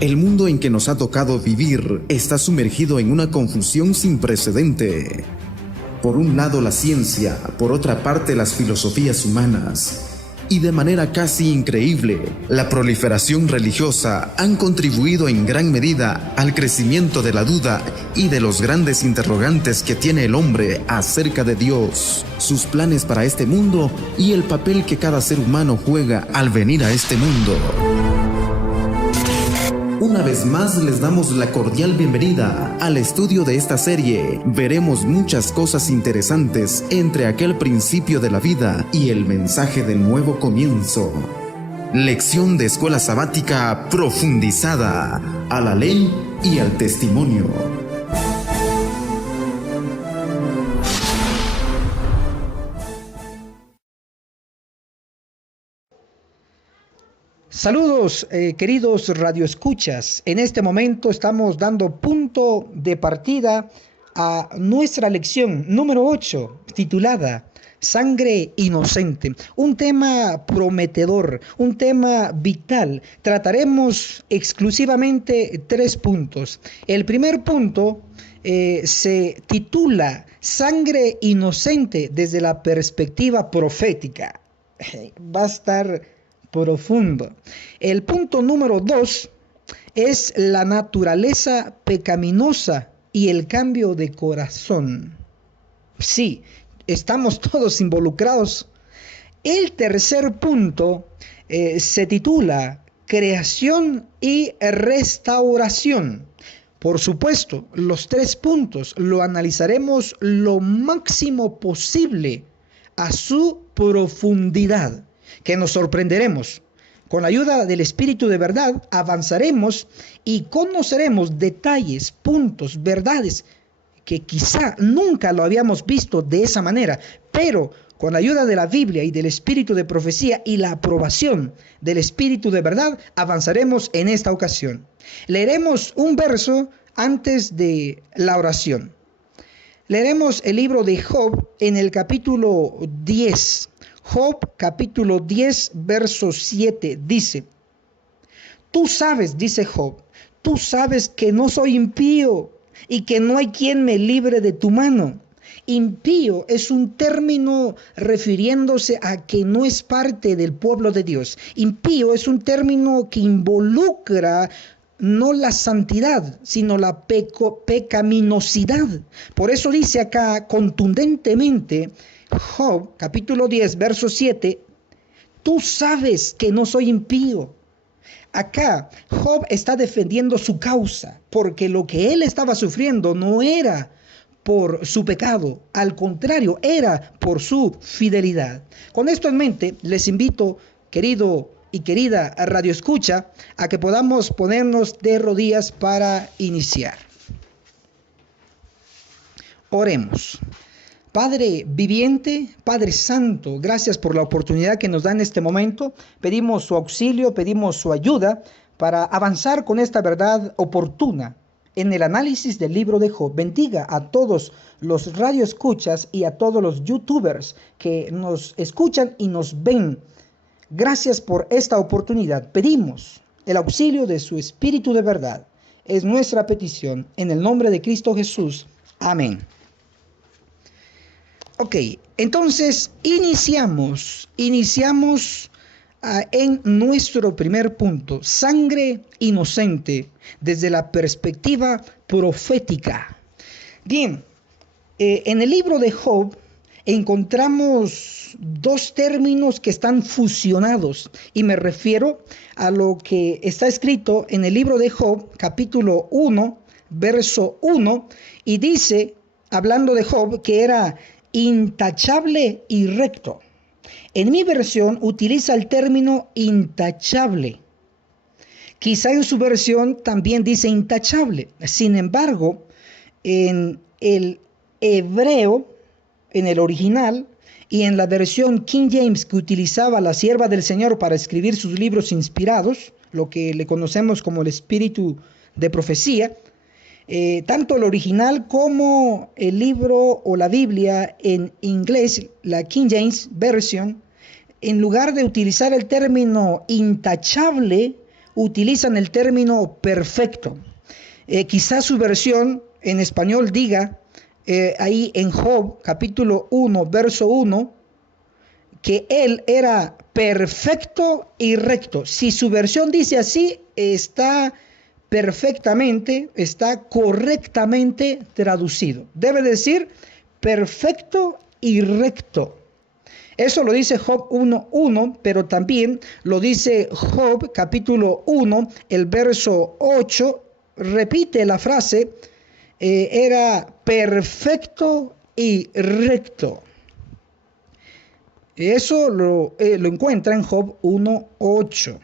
El mundo en que nos ha tocado vivir está sumergido en una confusión sin precedente. Por un lado la ciencia, por otra parte las filosofías humanas, y de manera casi increíble, la proliferación religiosa han contribuido en gran medida al crecimiento de la duda y de los grandes interrogantes que tiene el hombre acerca de Dios, sus planes para este mundo y el papel que cada ser humano juega al venir a este mundo. Una vez más les damos la cordial bienvenida al estudio de esta serie. Veremos muchas cosas interesantes entre aquel principio de la vida y el mensaje del nuevo comienzo. Lección de escuela sabática profundizada a la ley y al testimonio. Saludos, queridos radioescuchas. En este momento estamos dando punto de partida a nuestra lección número 8, titulada Sangre Inocente. Un tema prometedor, un tema vital. Trataremos exclusivamente 3 puntos. El primer punto se titula Sangre Inocente desde la perspectiva profética. Va a estar profundo. El punto número 2 es la naturaleza pecaminosa y el cambio de corazón. Sí, estamos todos involucrados. El tercer punto se titula creación y restauración. Por supuesto, los 3 puntos lo analizaremos lo máximo posible a su profundidad, que nos sorprenderemos. Con la ayuda del Espíritu de verdad avanzaremos y conoceremos detalles, puntos, verdades que quizá nunca lo habíamos visto de esa manera, pero con la ayuda de la Biblia y del Espíritu de profecía y la aprobación del Espíritu de verdad avanzaremos en esta ocasión. Leeremos un verso antes de la oración. Leeremos el libro de Job en el capítulo 10. Job capítulo 10, verso 7 dice: Tú sabes, dice Job, tú sabes que no soy impío y que no hay quien me libre de tu mano. Impío es un término refiriéndose a que no es parte del pueblo de Dios. Impío es un término que involucra no la santidad, sino la pecaminosidad. Por eso dice acá contundentemente Job, capítulo 10, verso 7, tú sabes que no soy impío. Acá Job está defendiendo su causa, porque lo que él estaba sufriendo no era por su pecado, al contrario, era por su fidelidad. Con esto en mente, les invito, querido y querida radioescucha, a que podamos ponernos de rodillas para iniciar. Oremos. Padre viviente, Padre Santo, gracias por la oportunidad que nos da en este momento. Pedimos su auxilio, pedimos su ayuda para avanzar con esta verdad oportuna en el análisis del libro de Job. Bendiga a todos los radioescuchas y a todos los youtubers que nos escuchan y nos ven. Gracias por esta oportunidad. Pedimos el auxilio de su Espíritu de verdad. Es nuestra petición en el nombre de Cristo Jesús. Amén. Ok, entonces iniciamos en nuestro primer punto, sangre inocente desde la perspectiva profética. Bien, en el libro de Job encontramos 2 términos que están fusionados y me refiero a lo que está escrito en el libro de Job, capítulo 1, verso 1, y dice, hablando de Job, que era intachable y recto. En mi versión utiliza el término intachable. Quizá en su versión también dice intachable. Sin embargo, en el hebreo, en el original, y en la versión King James que utilizaba la sierva del Señor para escribir sus libros inspirados, lo que le conocemos como el espíritu de profecía, tanto el original como el libro o la Biblia en inglés, la King James Version, en lugar de utilizar el término intachable, utilizan el término perfecto. Quizás su versión en español diga, ahí en Job, capítulo 1, verso 1, que él era perfecto y recto. Si su versión dice así, está perfectamente, está correctamente traducido. Debe decir perfecto y recto. Eso lo dice Job 1:1, pero también lo dice Job capítulo 1, el verso 8, repite la frase, era perfecto y recto. Eso lo encuentra en Job 1:8.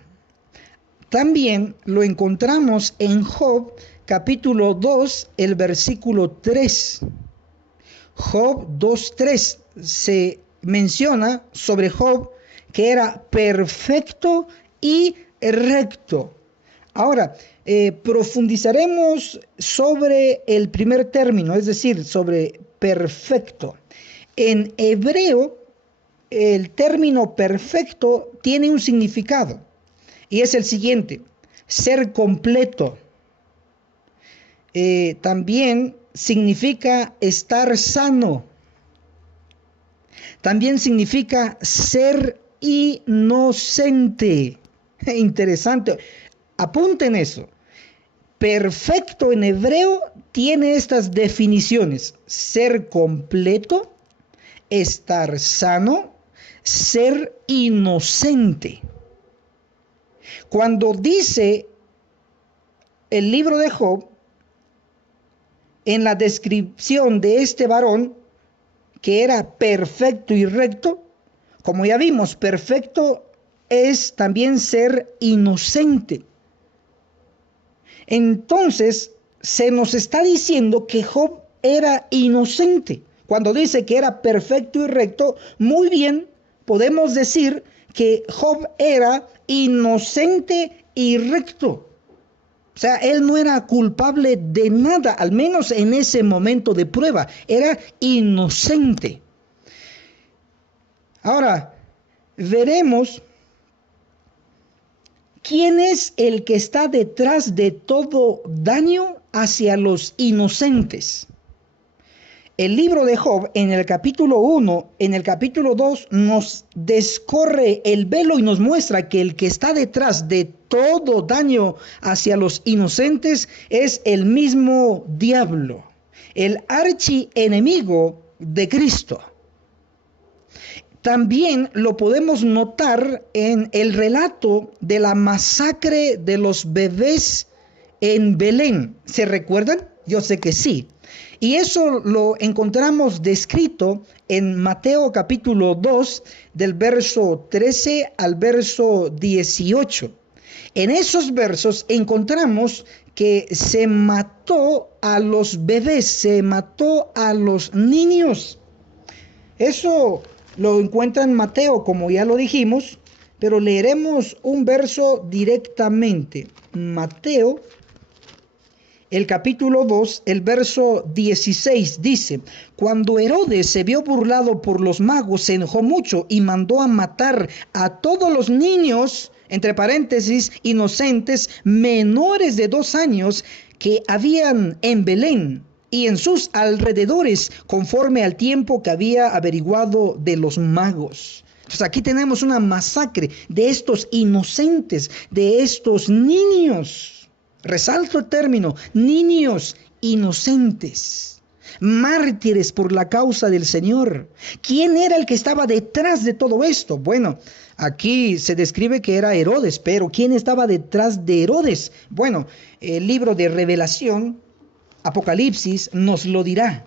También lo encontramos en Job capítulo 2, el versículo 3. Job 2:3 se menciona sobre Job que era perfecto y recto. Ahora, profundizaremos sobre el primer término, es decir, sobre perfecto. En hebreo, el término perfecto tiene un significado y es el siguiente: ser completo. También significa estar sano. También significa ser inocente. Interesante. Apunten eso. Perfecto en hebreo tiene estas definiciones: ser completo, estar sano, ser inocente. Cuando dice el libro de Job, en la descripción de este varón, que era perfecto y recto, como ya vimos, perfecto es también ser inocente. Entonces, se nos está diciendo que Job era inocente. Cuando dice que era perfecto y recto, muy bien podemos decir que Job era inocente y recto. O sea, él no era culpable de nada, al menos en ese momento de prueba. Era inocente. Ahora, veremos quién es el que está detrás de todo daño hacia los inocentes. El libro de Job, en el capítulo 1, en el capítulo 2, nos descorre el velo y nos muestra que el que está detrás de todo daño hacia los inocentes es el mismo diablo, el archienemigo de Cristo. También lo podemos notar en el relato de la masacre de los bebés en Belén. ¿Se recuerdan? Yo sé que sí. Y eso lo encontramos descrito en Mateo capítulo 2, del verso 13 al verso 18. En esos versos encontramos que se mató a los bebés, se mató a los niños. Eso lo encuentra en Mateo, como ya lo dijimos, pero leeremos un verso directamente. Mateo, el capítulo 2, el verso 16 dice: cuando Herodes se vio burlado por los magos, se enojó mucho y mandó a matar a todos los niños, entre paréntesis, inocentes, menores de 2 años, que habían en Belén y en sus alrededores, conforme al tiempo que había averiguado de los magos. Entonces aquí tenemos una masacre de estos inocentes, de estos niños. Resalto el término, niños inocentes, mártires por la causa del Señor. ¿Quién era el que estaba detrás de todo esto? Bueno, aquí se describe que era Herodes, pero ¿quién estaba detrás de Herodes? Bueno, el libro de Revelación, Apocalipsis, nos lo dirá.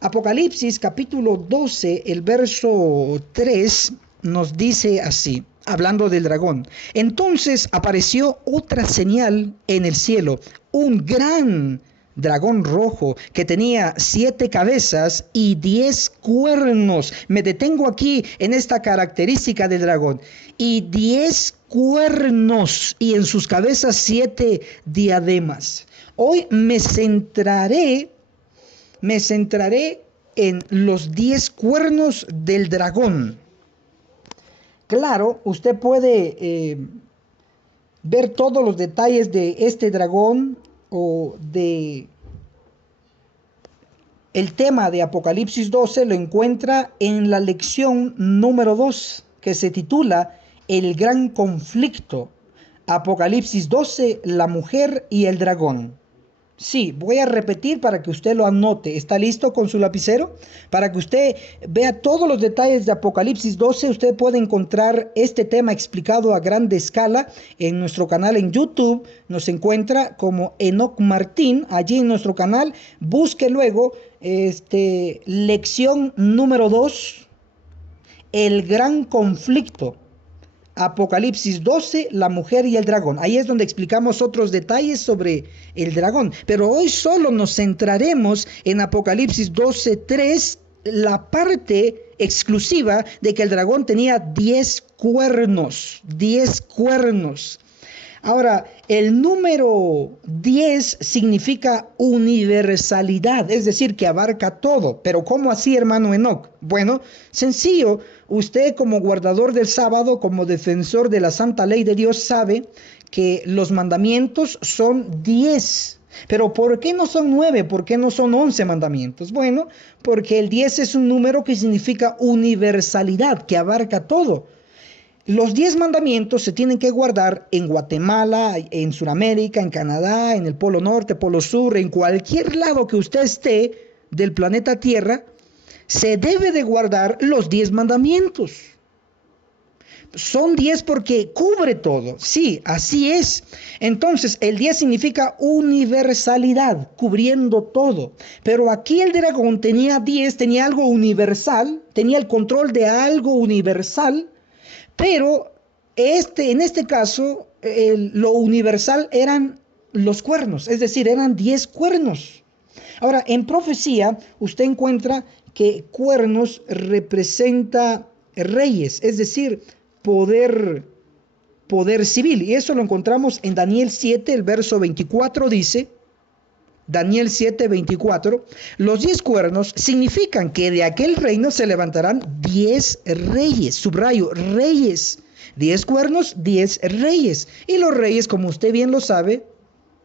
Apocalipsis capítulo 12, el verso 3, nos dice así, hablando del dragón: entonces apareció otra señal en el cielo, un gran dragón rojo que tenía 7 cabezas y 10 cuernos. Me detengo aquí en esta característica del dragón. Y 10 cuernos y en sus cabezas 7 diademas. Hoy me centraré en los 10 cuernos del dragón. Claro, usted puede ver todos los detalles de este dragón o de el tema de Apocalipsis 12, lo encuentra en la lección número 2, que se titula El gran conflicto. Apocalipsis 12, la mujer y el dragón. Sí, voy a repetir para que usted lo anote. ¿Está listo con su lapicero? Para que usted vea todos los detalles de Apocalipsis 12, usted puede encontrar este tema explicado a grande escala en nuestro canal en YouTube. Nos encuentra como Enoch Martín, allí en nuestro canal. Busque luego lección número 2, el gran conflicto. Apocalipsis 12, la mujer y el dragón. Ahí es donde explicamos otros detalles sobre el dragón. Pero hoy solo nos centraremos en Apocalipsis 12:3, la parte exclusiva de que el dragón tenía 10 cuernos. 10 cuernos. Ahora, el número 10 significa universalidad, es decir, que abarca todo. Pero ¿cómo así, hermano Enoch? Bueno, sencillo. Usted como guardador del sábado, como defensor de la santa ley de Dios, sabe que los mandamientos son 10. Pero ¿por qué no son 9? ¿Por qué no son 11 mandamientos? Bueno, porque el 10 es un número que significa universalidad, que abarca todo. Los 10 mandamientos se tienen que guardar en Guatemala, en Sudamérica, en Canadá, en el Polo Norte, Polo Sur, en cualquier lado que usted esté del planeta Tierra. Se debe de guardar los 10 mandamientos. Son 10 porque cubre todo. Sí, así es. Entonces, el 10 significa universalidad, cubriendo todo. Pero aquí el dragón tenía 10, tenía algo universal, tenía el control de algo universal, pero en este caso, lo universal eran los cuernos, es decir, eran 10 cuernos. Ahora, en profecía, usted encuentra que cuernos representa reyes, es decir, poder civil. Y eso lo encontramos en Daniel 7, el verso 24 dice, Daniel 7, 24, los 10 cuernos significan que de aquel reino se levantarán 10 reyes, subrayo, reyes. 10 cuernos, 10 reyes. Y los reyes, como usted bien lo sabe,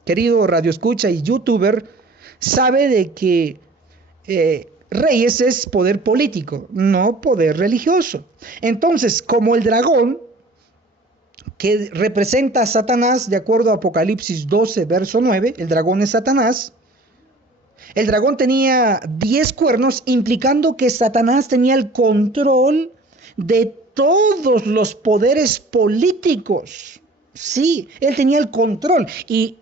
querido radioescucha y youtuber, sabe de que reyes es poder político, no poder religioso. Entonces, como el dragón, que representa a Satanás, de acuerdo a Apocalipsis 12, verso 9, el dragón es Satanás. El dragón tenía 10 cuernos, implicando que Satanás tenía el control de todos los poderes políticos. Sí, él tenía el control. Y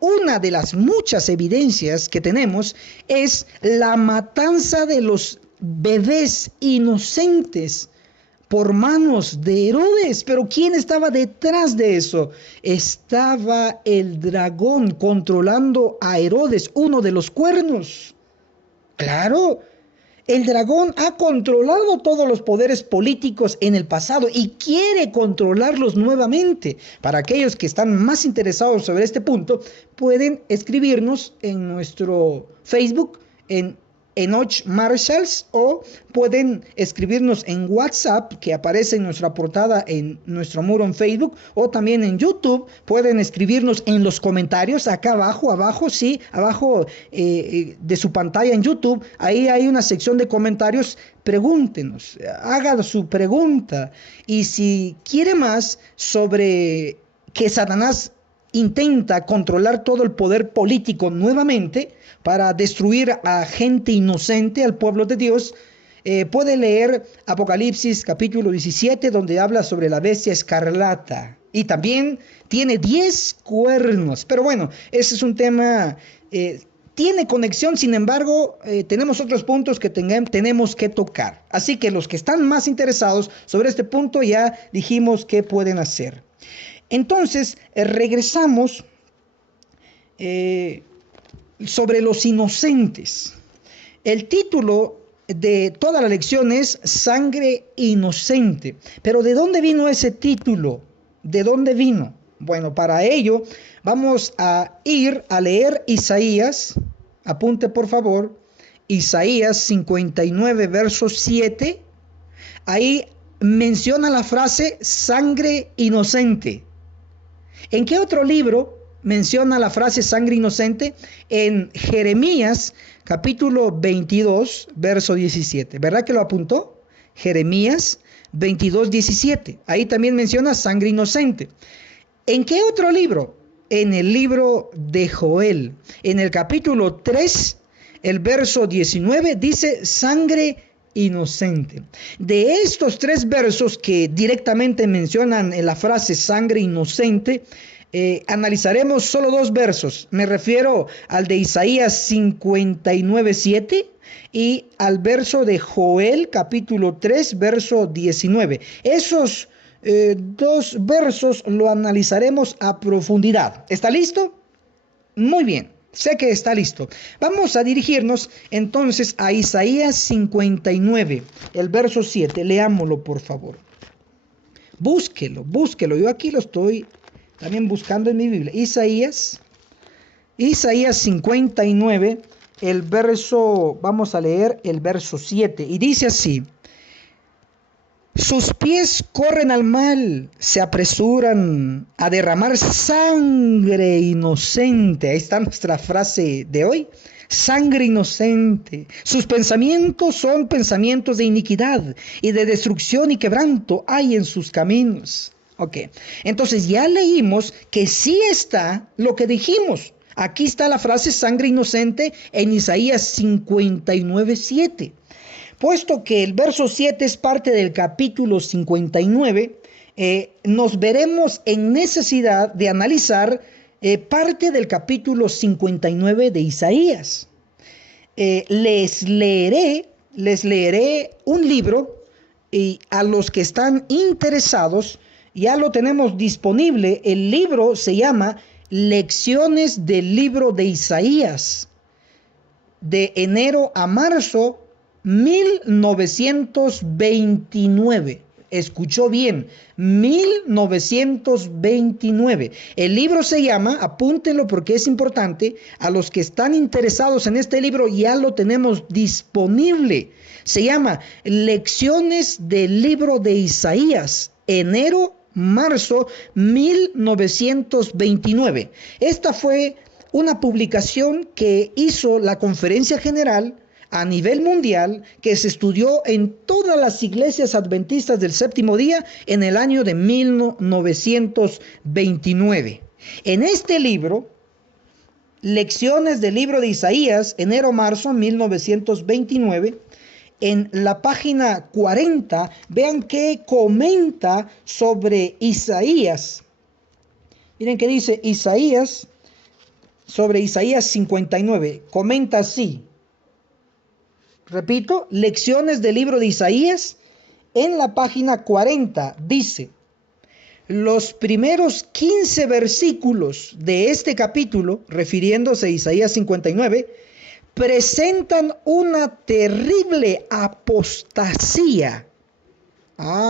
una de las muchas evidencias que tenemos es la matanza de los bebés inocentes por manos de Herodes. Pero ¿quién estaba detrás de eso? Estaba el dragón controlando a Herodes, uno de los cuernos. Claro, el dragón ha controlado todos los poderes políticos en el pasado y quiere controlarlos nuevamente. Para aquellos que están más interesados sobre este punto, pueden escribirnos en nuestro Facebook, en Enoch Marshalls, o pueden escribirnos en WhatsApp, que aparece en nuestra portada en nuestro muro en Facebook, o también en YouTube. Pueden escribirnos en los comentarios acá abajo, abajo de su pantalla en YouTube. Ahí hay una sección de comentarios. Pregúntenos, haga su pregunta, y si quiere más sobre que Satanás intenta controlar todo el poder político nuevamente para destruir a gente inocente, al pueblo de Dios, puede leer Apocalipsis capítulo 17, donde habla sobre la bestia escarlata. Y también tiene 10 cuernos. Pero bueno, ese es un tema, tiene conexión, sin embargo, tenemos otros puntos que tenemos que tocar. Así que los que están más interesados sobre este punto, ya dijimos qué pueden hacer. Entonces, regresamos sobre los inocentes. El título de toda la lección es Sangre Inocente. Pero ¿de dónde vino ese título? ¿De dónde vino? Bueno, para ello vamos a ir a leer Isaías. Apunte por favor, Isaías 59, verso 7. Ahí menciona la frase sangre inocente. ¿En qué otro libro menciona la frase sangre inocente? En Jeremías capítulo 22, verso 17. ¿Verdad que lo apuntó? Jeremías 22, 17. Ahí también menciona sangre inocente. ¿En qué otro libro? En el libro de Joel. En el capítulo 3, el verso 19, dice sangre inocente. De estos 3 versos que directamente mencionan en la frase sangre inocente, analizaremos solo 2 versos. Me refiero al de Isaías 59, 7 y al verso de Joel capítulo 3, verso 19. Esos 2 versos lo analizaremos a profundidad. ¿Está listo? Muy bien, sé que está listo. Vamos a dirigirnos entonces a Isaías 59, el verso 7. Leámoslo, por favor. Búsquelo. Yo aquí lo estoy también buscando en mi Biblia. Isaías 59, el verso, vamos a leer el verso 7. Y dice así: sus pies corren al mal, se apresuran a derramar sangre inocente. Ahí está nuestra frase de hoy. Sangre inocente. Sus pensamientos son pensamientos de iniquidad y de destrucción y quebranto hay en sus caminos. Ok, entonces ya leímos que sí está lo que dijimos. Aquí está la frase sangre inocente en Isaías 59, 7. Puesto que el verso 7 es parte del capítulo 59, nos veremos en necesidad de analizar parte del capítulo 59 de Isaías. Les leeré un libro y a los que están interesados ya lo tenemos disponible. El libro se llama Lecciones del libro de Isaías, de enero a marzo 1929. Escuchó bien, 1929. El libro se llama, apúntenlo porque es importante, a los que están interesados en este libro ya lo tenemos disponible. Se llama Lecciones del libro de Isaías, enero-marzo 1929. Esta fue una publicación que hizo la Conferencia General a nivel mundial, que se estudió en todas las iglesias adventistas del séptimo día en el año de 1929. En este libro, Lecciones del libro de Isaías, enero-marzo 1929, en la página 40, vean que comenta sobre Isaías. Miren que dice Isaías, sobre Isaías 59, comenta así. Repito, Lecciones del libro de Isaías, en la página 40, dice: los primeros 15 versículos de este capítulo, refiriéndose a Isaías 59, presentan una terrible apostasía.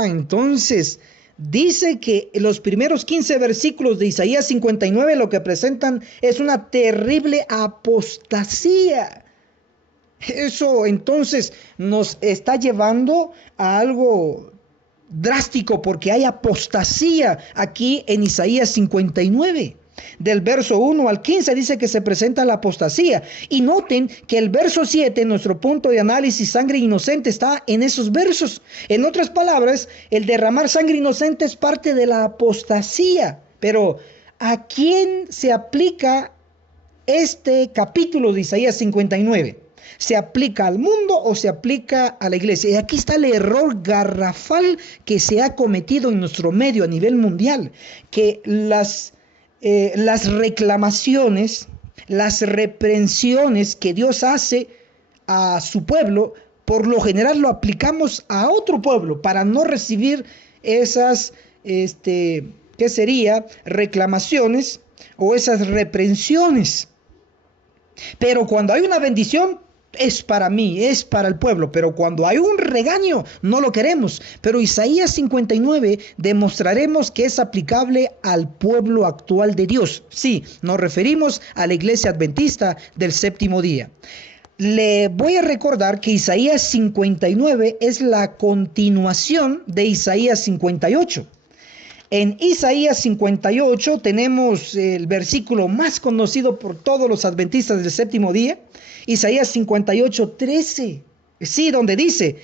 Entonces, dice que los primeros 15 versículos de Isaías 59 lo que presentan es una terrible apostasía. Eso entonces nos está llevando a algo drástico, porque hay apostasía aquí en Isaías 59. Del verso 1 al 15 dice que se presenta la apostasía. Y noten que el verso 7, nuestro punto de análisis, sangre inocente, está en esos versos. En otras palabras, el derramar sangre inocente es parte de la apostasía. Pero ¿a quién se aplica este capítulo de Isaías 59? ¿Se aplica al mundo o se aplica a la iglesia? Y aquí está el error garrafal que se ha cometido en nuestro medio a nivel mundial, que las reclamaciones, las reprensiones que Dios hace a su pueblo, por lo general lo aplicamos a otro pueblo para no recibir esas, ¿qué sería? Reclamaciones o esas reprensiones. Pero cuando hay una bendición, es para mí, es para el pueblo. Pero cuando hay un regaño, no lo queremos. Pero Isaías 59 demostraremos que es aplicable al pueblo actual de Dios. Sí, nos referimos a la iglesia adventista del séptimo día. Le voy a recordar que Isaías 59 es la continuación de Isaías 58. En Isaías 58 tenemos el versículo más conocido por todos los adventistas del séptimo día, Isaías 58:13, sí, donde dice: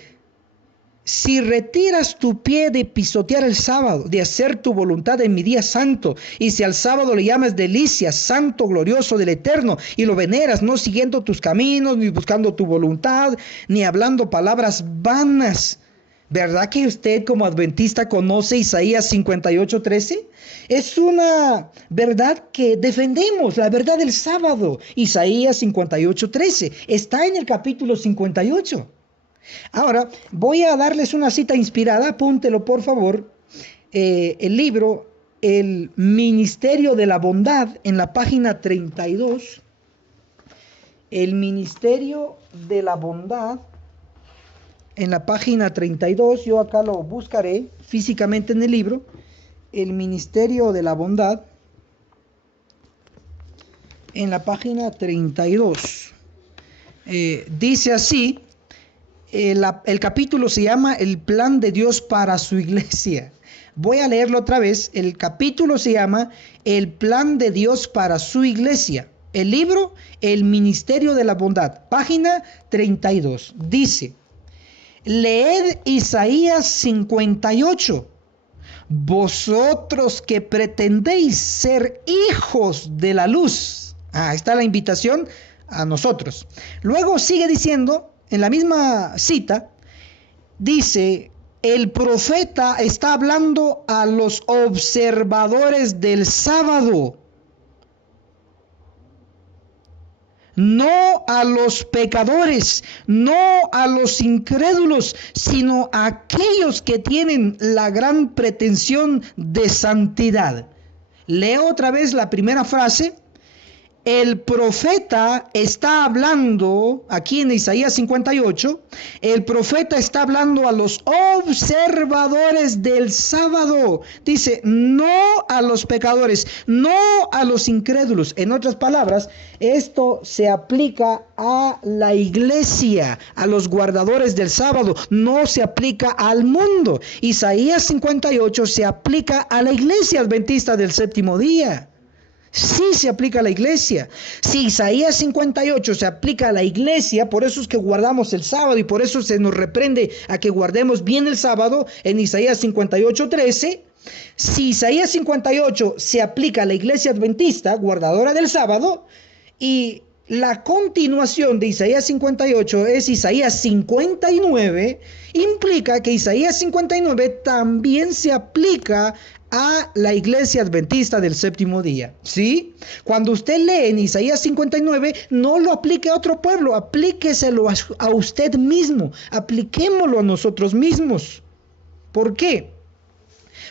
si retiras tu pie de pisotear el sábado, de hacer tu voluntad en mi día santo, y si al sábado le llamas delicia, santo, glorioso del Eterno, y lo veneras, no siguiendo tus caminos, ni buscando tu voluntad, ni hablando palabras vanas. ¿Verdad que usted como adventista conoce Isaías 58:13? Es una verdad que defendemos, la verdad del sábado. Isaías 58:13 está en el capítulo 58. Ahora voy a darles una cita inspirada, apúntelo por favor. El libro El Ministerio de la Bondad, en la página 32. El Ministerio de la Bondad, en la página 32, yo acá lo buscaré físicamente en el libro, El Ministerio de la Bondad, en la página 32. Dice así, el capítulo se llama El Plan de Dios para su Iglesia. Voy a leerlo otra vez. El capítulo se llama El Plan de Dios para su Iglesia. El libro, El Ministerio de la Bondad, página 32. Dice: leed Isaías 58, vosotros que pretendéis ser hijos de la luz. Está la invitación a nosotros. Luego sigue diciendo, en la misma cita, dice: el profeta está hablando a los observadores del sábado, no a los pecadores, no a los incrédulos, sino a aquellos que tienen la gran pretensión de santidad. Leo otra vez la primera frase. El profeta está hablando, aquí en Isaías 58, el profeta está hablando a los observadores del sábado. Dice, no a los pecadores, no a los incrédulos. En otras palabras, esto se aplica a la iglesia, a los guardadores del sábado, no se aplica al mundo. Isaías 58 se aplica a la iglesia adventista del séptimo día. Sí se aplica a la iglesia. Si Isaías 58 se aplica a la iglesia, por eso es que guardamos el sábado y por eso se nos reprende a que guardemos bien el sábado en Isaías 58:13. Si Isaías 58 se aplica a la iglesia adventista, guardadora del sábado, y la continuación de Isaías 58 es Isaías 59, implica que Isaías 59 también se aplica a la iglesia adventista del séptimo día. ¿Sí? Cuando usted lee en Isaías 59, no lo aplique a otro pueblo, aplíqueselo a usted mismo, apliquémoslo a nosotros mismos. ¿Por qué?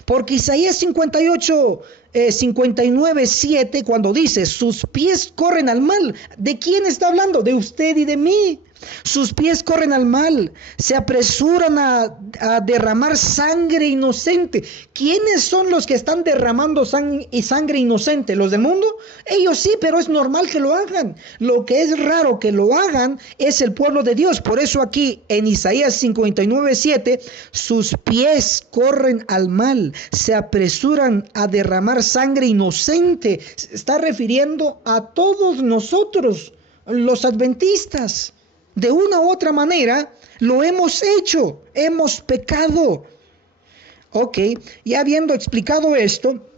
Porque Isaías 58, 59:7, cuando dice, sus pies corren al mal, ¿de quién está hablando? De usted y de mí. Sus pies corren al mal, se apresuran a derramar sangre inocente. ¿Quiénes son los que están derramando sangre inocente? ¿Los del mundo? Ellos sí, pero es normal que lo hagan. Lo que es raro que lo hagan es el pueblo de Dios. Por eso aquí en Isaías 59:7, sus pies corren al mal, se apresuran a derramar sangre inocente. Se está refiriendo a todos nosotros, los adventistas. De una u otra manera lo hemos hecho, hemos pecado. Ok, ya habiendo explicado esto,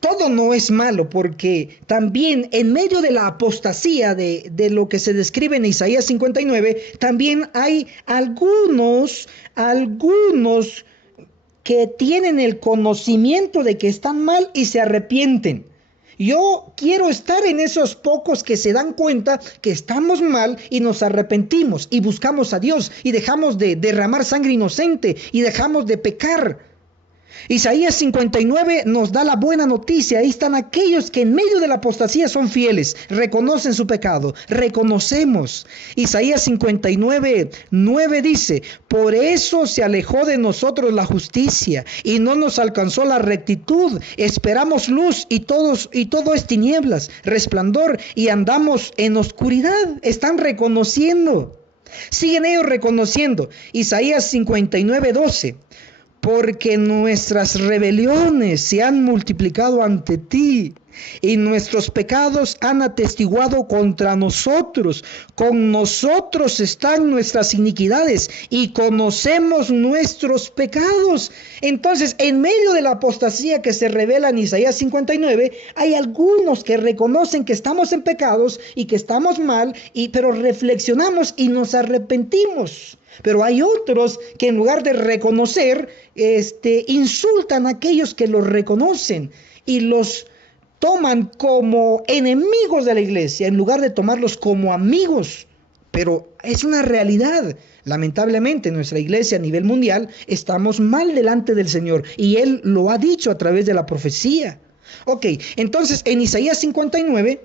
todo no es malo, porque también en medio de la apostasía de lo que se describe en Isaías 59, también hay algunos que tienen el conocimiento de que están mal y se arrepienten. Yo quiero estar en esos pocos que se dan cuenta que estamos mal y nos arrepentimos y buscamos a Dios y dejamos de derramar sangre inocente y dejamos de pecar. Isaías 59 nos da la buena noticia. Ahí están aquellos que en medio de la apostasía son fieles, reconocen su pecado, reconocemos. Isaías 59:9 dice, por eso se alejó de nosotros la justicia y no nos alcanzó la rectitud. Esperamos luz y todo es tinieblas, resplandor y andamos en oscuridad. Están reconociendo. Siguen ellos reconociendo. Isaías 59:12. porque nuestras rebeliones se han multiplicado ante ti y nuestros pecados han atestiguado contra nosotros. Con nosotros están nuestras iniquidades y conocemos nuestros pecados. Entonces, en medio de la apostasía que se revela en Isaías 59, hay algunos que reconocen que estamos en pecados y que estamos mal, pero reflexionamos y nos arrepentimos. Pero hay otros que en lugar de reconocer, insultan a aquellos que los reconocen y los toman como enemigos de la iglesia en lugar de tomarlos como amigos. Pero es una realidad. Lamentablemente, en nuestra iglesia a nivel mundial estamos mal delante del Señor y Él lo ha dicho a través de la profecía. Ok, entonces en Isaías 59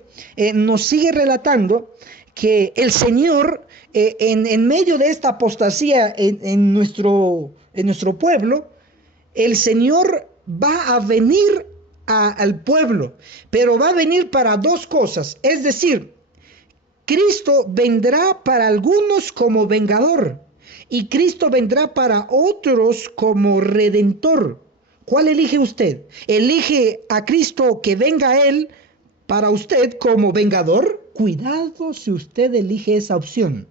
nos sigue relatando que el Señor, en medio de esta apostasía en nuestro pueblo, el Señor va a venir al pueblo, pero va a venir para dos cosas. Es decir, Cristo vendrá para algunos como vengador y Cristo vendrá para otros como redentor. ¿Cuál elige usted? ¿Elige a Cristo que venga a Él para usted como vengador? Cuidado si usted elige esa opción.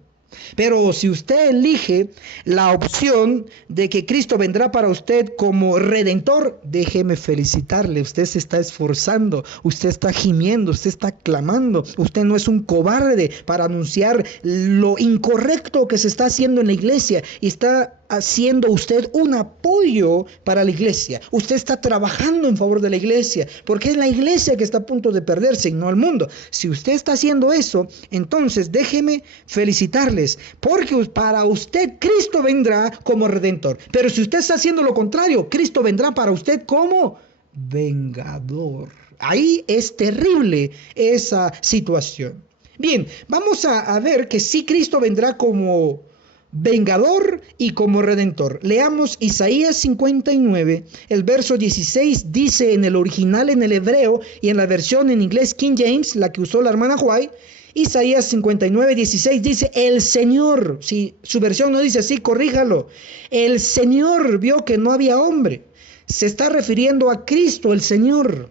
Pero si usted elige la opción de que Cristo vendrá para usted como redentor, déjeme felicitarle. Usted se está esforzando, usted está gimiendo, usted está clamando. Usted no es un cobarde para anunciar lo incorrecto que se está haciendo en la iglesia y está haciendo usted un apoyo para la iglesia. Usted está trabajando en favor de la iglesia, porque es la iglesia que está a punto de perderse y no el mundo. Si usted está haciendo eso, entonces déjeme felicitarles, porque para usted Cristo vendrá como redentor. Pero si usted está haciendo lo contrario, Cristo vendrá para usted como vengador. Ahí es terrible esa situación. Bien, vamos a ver que sí, Cristo vendrá como vengador y como redentor. Leamos Isaías 59, el verso 16 dice en el original en el hebreo y en la versión en inglés King James, la que usó la hermana White, Isaías 59, 16 dice el Señor. Si su versión no dice así, corríjalo. El Señor vio que no había hombre. Se está refiriendo a Cristo, el Señor.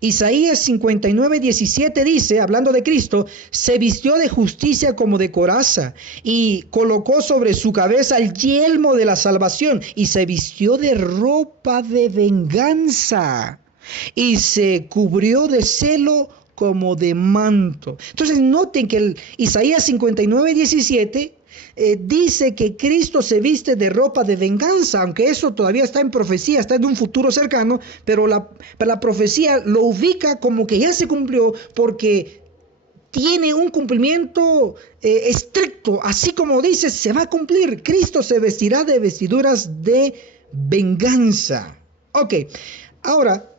Isaías 59, 17 dice, hablando de Cristo, se vistió de justicia como de coraza y colocó sobre su cabeza el yelmo de la salvación y se vistió de ropa de venganza y se cubrió de celo como de manto. Entonces noten que el Isaías 59, 17 dice que Cristo se viste de ropa de venganza, aunque eso todavía está en profecía, está en un futuro cercano, pero la profecía lo ubica como que ya se cumplió porque tiene un cumplimiento estricto, así como dice, se va a cumplir. Cristo se vestirá de vestiduras de venganza. Ok, ahora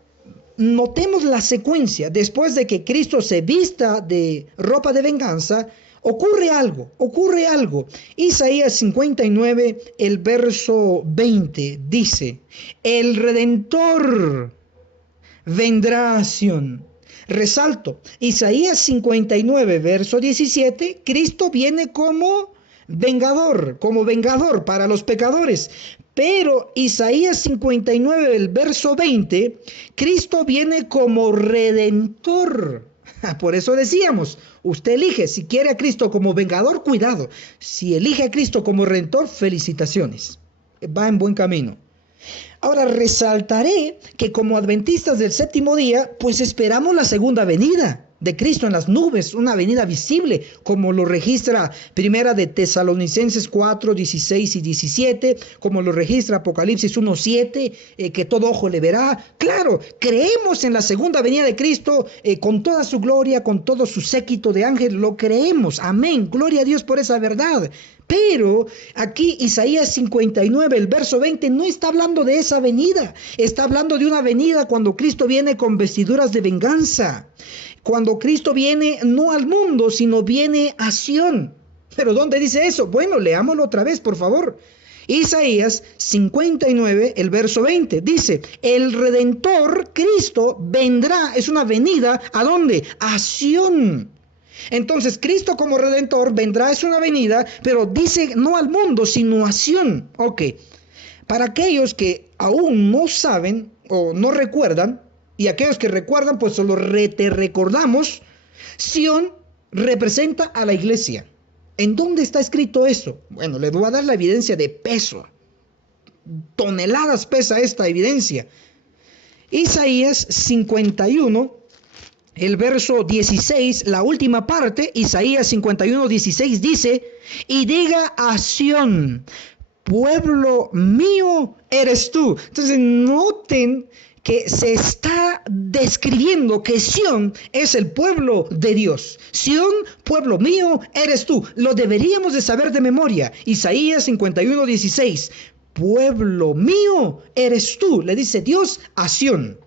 notemos la secuencia. Después de que Cristo se vista de ropa de venganza, ocurre algo. Isaías 59, el verso 20 dice, el Redentor vendrá a Sión. Resalto, Isaías 59, verso 17, Cristo viene como vengador para los pecadores. Pero Isaías 59, el verso 20, Cristo viene como redentor. Por eso decíamos, usted elige, si quiere a Cristo como vengador, cuidado. Si elige a Cristo como redentor, felicitaciones. Va en buen camino. Ahora resaltaré que como adventistas del séptimo día, pues esperamos la segunda venida de Cristo en las nubes, una venida visible, como lo registra Primera de Tesalonicenses 4, 16 y 17, como lo registra Apocalipsis 1, 7, que todo ojo le verá. Claro, creemos en la segunda venida de Cristo con toda su gloria, con todo su séquito de ángeles, lo creemos, amén, gloria a Dios por esa verdad. Pero aquí Isaías 59, el verso 20, no está hablando de esa venida, está hablando de una venida cuando Cristo viene con vestiduras de venganza. Cuando Cristo viene no al mundo, sino viene a Sión. ¿Pero dónde dice eso? Bueno, leámoslo otra vez, por favor. Isaías 59, el verso 20, dice, el Redentor, Cristo, vendrá, es una venida, ¿a dónde? A Sión. Entonces, Cristo como Redentor vendrá, es una venida, pero dice no al mundo, sino a Sión. Ok. Para aquellos que aún no saben o no recuerdan, y aquellos que recuerdan, pues solo te recordamos, Sión representa a la iglesia. ¿En dónde está escrito eso? Bueno, les voy a dar la evidencia de peso. Toneladas pesa esta evidencia. Isaías 51, el verso 16, la última parte, Isaías 51, 16 dice, y diga a Sión, pueblo mío eres tú. Entonces noten que se está describiendo que Sión es el pueblo de Dios. Sión, pueblo mío eres tú. Lo deberíamos de saber de memoria. Isaías 51, 16. Pueblo mío eres tú, le dice Dios a Sión.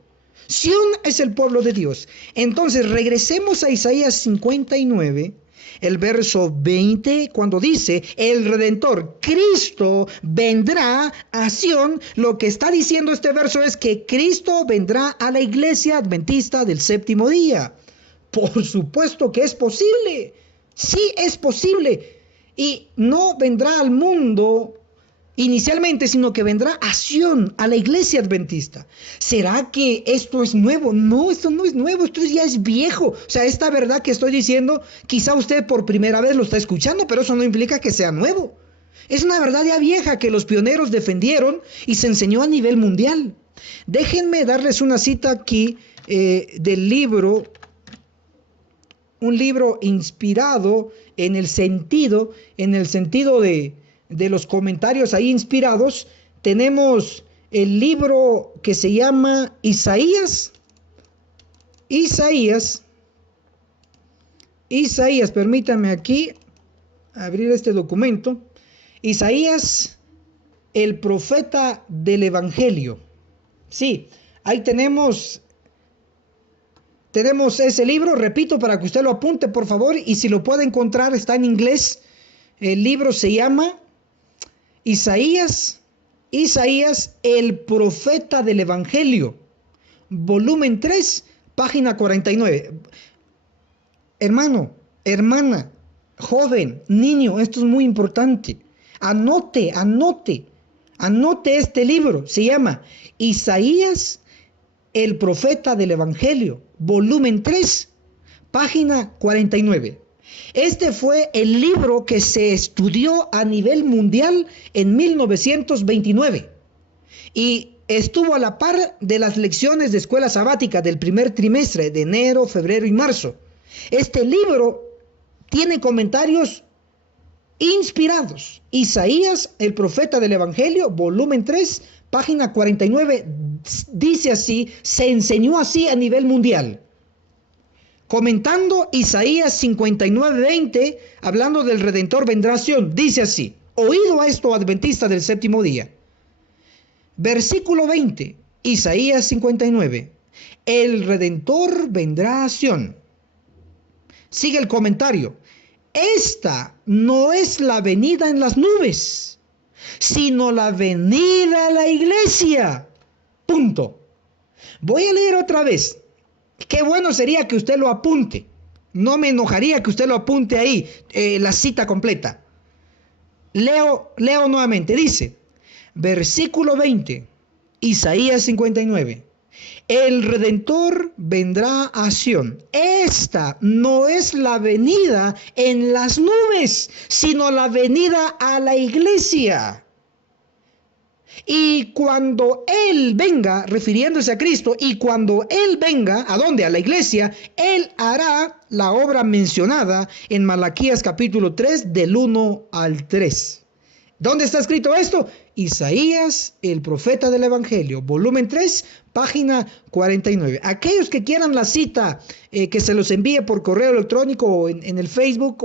Sión es el pueblo de Dios. Entonces regresemos a Isaías 59, el verso 20, cuando dice, el Redentor, Cristo, vendrá a Sión. Lo que está diciendo este verso es que Cristo vendrá a la iglesia adventista del séptimo día. Por supuesto que es posible. Sí es posible. Y no vendrá al mundo inicialmente, sino que vendrá a Sión, a la iglesia adventista. ¿Será que esto es nuevo? No, esto no es nuevo, esto ya es viejo. O sea, esta verdad que estoy diciendo, quizá usted por primera vez lo está escuchando, pero eso no implica que sea nuevo. Es una verdad ya vieja que los pioneros defendieron y se enseñó a nivel mundial. Déjenme darles una cita aquí del libro, un libro inspirado en el sentido de los comentarios ahí inspirados. Tenemos el libro que se llama Isaías, permítame aquí abrir este documento. Isaías, el profeta del Evangelio. Sí, ahí tenemos ese libro, repito, para que usted lo apunte, por favor, y si lo puede encontrar, está en inglés. El libro se llama Isaías, el profeta del Evangelio, volumen 3, página 49. Hermano, hermana, joven, niño, esto es muy importante. Anote este libro. Se llama Isaías, el profeta del Evangelio, volumen 3, página 49. Este fue el libro que se estudió a nivel mundial en 1929 y estuvo a la par de las lecciones de escuela sabática del primer trimestre de enero, febrero y marzo. Este libro tiene comentarios inspirados. Isaías, el profeta del Evangelio, volumen 3, página 49, dice así, se enseñó así a nivel mundial. Comentando Isaías 59:20, hablando del Redentor vendrá a Sión, dice así, oído a esto, adventista del séptimo día. Versículo 20, Isaías 59, el Redentor vendrá a Sión. Sigue el comentario, esta no es la venida en las nubes, sino la venida a la iglesia. Punto. Voy a leer otra vez. Qué bueno sería que usted lo apunte. No me enojaría que usted lo apunte ahí, la cita completa. Leo nuevamente. Dice, versículo 20, Isaías 59. El Redentor vendrá a Sión. Esta no es la venida en las nubes, sino la venida a la iglesia. Y cuando Él venga, refiriéndose a Cristo, y cuando Él venga, ¿a dónde? A la iglesia, Él hará la obra mencionada en Malaquías capítulo 3, del 1 al 3. ¿Dónde está escrito esto? Isaías, el profeta del Evangelio, volumen 3, página 49. Aquellos que quieran la cita, que se los envíe por correo electrónico o en el Facebook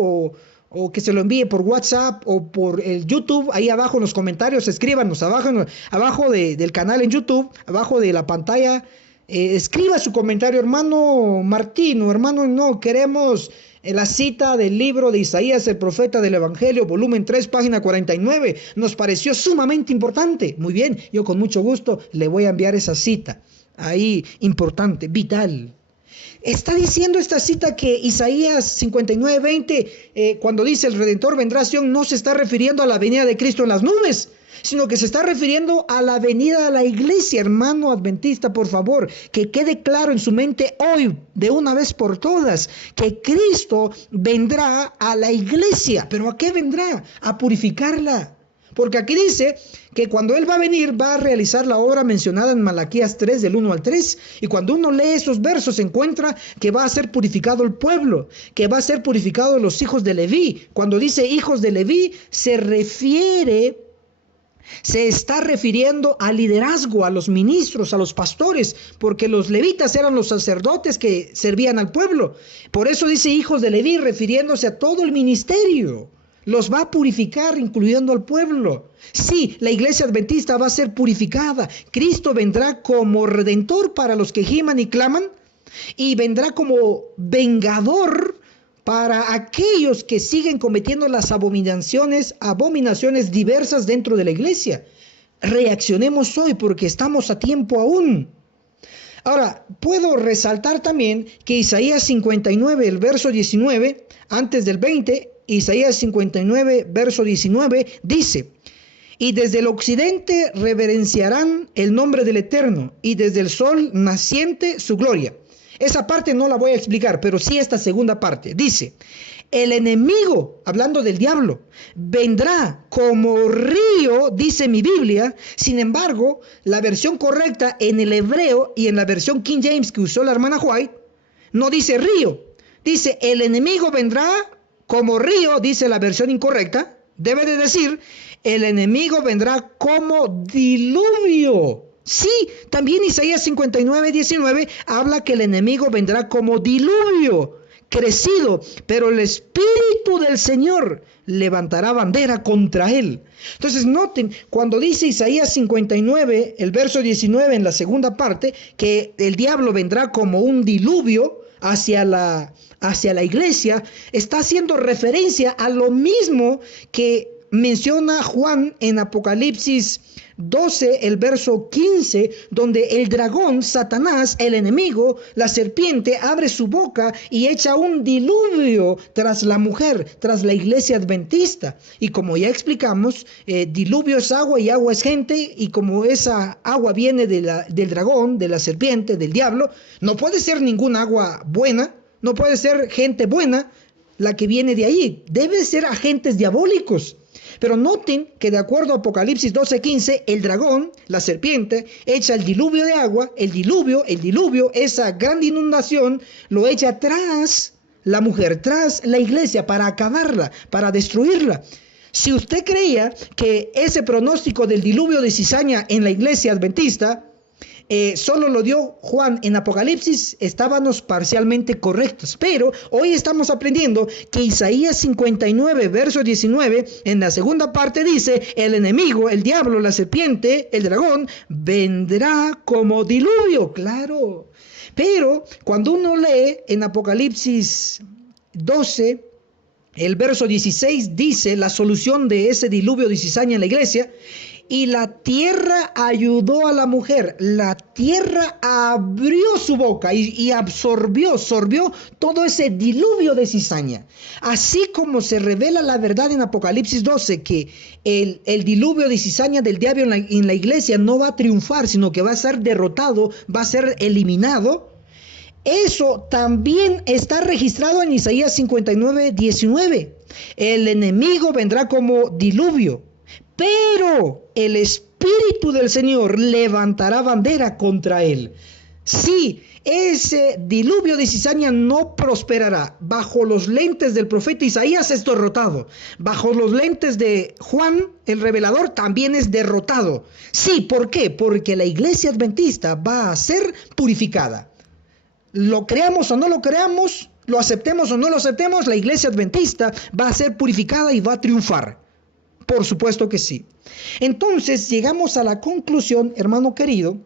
o que se lo envíe por WhatsApp o por el YouTube, ahí abajo en los comentarios, escríbanos abajo del canal en YouTube, abajo de la pantalla, escriba su comentario, hermano Martín, o hermano, no, queremos la cita del libro de Isaías, el profeta del Evangelio, volumen 3, página 49, nos pareció sumamente importante. Muy bien, yo con mucho gusto le voy a enviar esa cita, ahí importante, vital. Está diciendo esta cita que Isaías 59:20, cuando dice el Redentor vendrá a Sión, no se está refiriendo a la venida de Cristo en las nubes, sino que se está refiriendo a la venida de la iglesia. Hermano adventista, por favor, que quede claro en su mente hoy, de una vez por todas, que Cristo vendrá a la iglesia. ¿Pero a qué vendrá? A purificarla. Porque aquí dice que cuando Él va a venir, va a realizar la obra mencionada en Malaquías 3, del 1 al 3. Y cuando uno lee esos versos, se encuentra que va a ser purificado el pueblo, que va a ser purificado los hijos de Leví. Cuando dice hijos de Leví, se está refiriendo al liderazgo, a los ministros, a los pastores, porque los levitas eran los sacerdotes que servían al pueblo. Por eso dice hijos de Leví, refiriéndose a todo el ministerio. Los va a purificar, incluyendo al pueblo. Sí, la iglesia adventista va a ser purificada. Cristo vendrá como redentor para los que giman y claman, y vendrá como vengador para aquellos que siguen cometiendo las abominaciones diversas dentro de la iglesia. Reaccionemos hoy porque estamos a tiempo aún. Ahora, puedo resaltar también que Isaías 59, el verso 19, antes del 20, Isaías 59, verso 19, dice: y desde el occidente reverenciarán el nombre del Eterno, y desde el sol naciente su gloria. Esa parte no la voy a explicar, pero sí esta segunda parte. Dice: el enemigo, hablando del diablo, vendrá como río, dice mi Biblia. Sin embargo, la versión correcta en el hebreo y en la versión King James que usó la hermana White, no dice río. Dice: el enemigo vendrá como río, dice la versión incorrecta. Debe de decir: el enemigo vendrá como diluvio. Sí, también Isaías 59, 19 habla que el enemigo vendrá como diluvio, crecido, pero el Espíritu del Señor levantará bandera contra él. Entonces noten, cuando dice Isaías 59, el verso 19 en la segunda parte, que el diablo vendrá como un diluvio hacia la iglesia, está haciendo referencia a lo mismo que menciona Juan en Apocalipsis 12, el verso 15, donde el dragón, Satanás, el enemigo, la serpiente, abre su boca y echa un diluvio tras la mujer, tras la iglesia adventista. Y como ya explicamos, diluvio es agua y agua es gente, y como esa agua viene del dragón, de la serpiente, del diablo, no puede ser ninguna agua buena, no puede ser gente buena la que viene de ahí, debe ser agentes diabólicos. Pero noten que de acuerdo a Apocalipsis 12:15, el dragón, la serpiente, echa el diluvio de agua, el diluvio, esa gran inundación, lo echa tras la mujer, tras la iglesia, para acabarla, para destruirla. Si usted creía que ese pronóstico del diluvio de cizaña en la iglesia adventista solo lo dio Juan en Apocalipsis, estábamos parcialmente correctos. Pero hoy estamos aprendiendo que Isaías 59, verso 19, en la segunda parte dice: el enemigo, el diablo, la serpiente, el dragón, vendrá como diluvio. Claro. Pero cuando uno lee en Apocalipsis 12, el verso 16 dice la solución de ese diluvio de cizaña en la iglesia: y la tierra ayudó a la mujer. La tierra abrió su boca y absorbió todo ese diluvio de cizaña. Así como se revela la verdad en Apocalipsis 12, que el diluvio de cizaña del diablo en la iglesia no va a triunfar, sino que va a ser derrotado, va a ser eliminado. Eso también está registrado en Isaías 59, 19. El enemigo vendrá como diluvio, pero el Espíritu del Señor levantará bandera contra él. Sí, ese diluvio de cizaña no prosperará. Bajo los lentes del profeta Isaías es derrotado. Bajo los lentes de Juan, el revelador, también es derrotado. Sí, ¿por qué? Porque la iglesia adventista va a ser purificada. Lo creamos o no lo creamos, lo aceptemos o no lo aceptemos, la iglesia adventista va a ser purificada y va a triunfar. Por supuesto que sí. Entonces llegamos a la conclusión, hermano querido,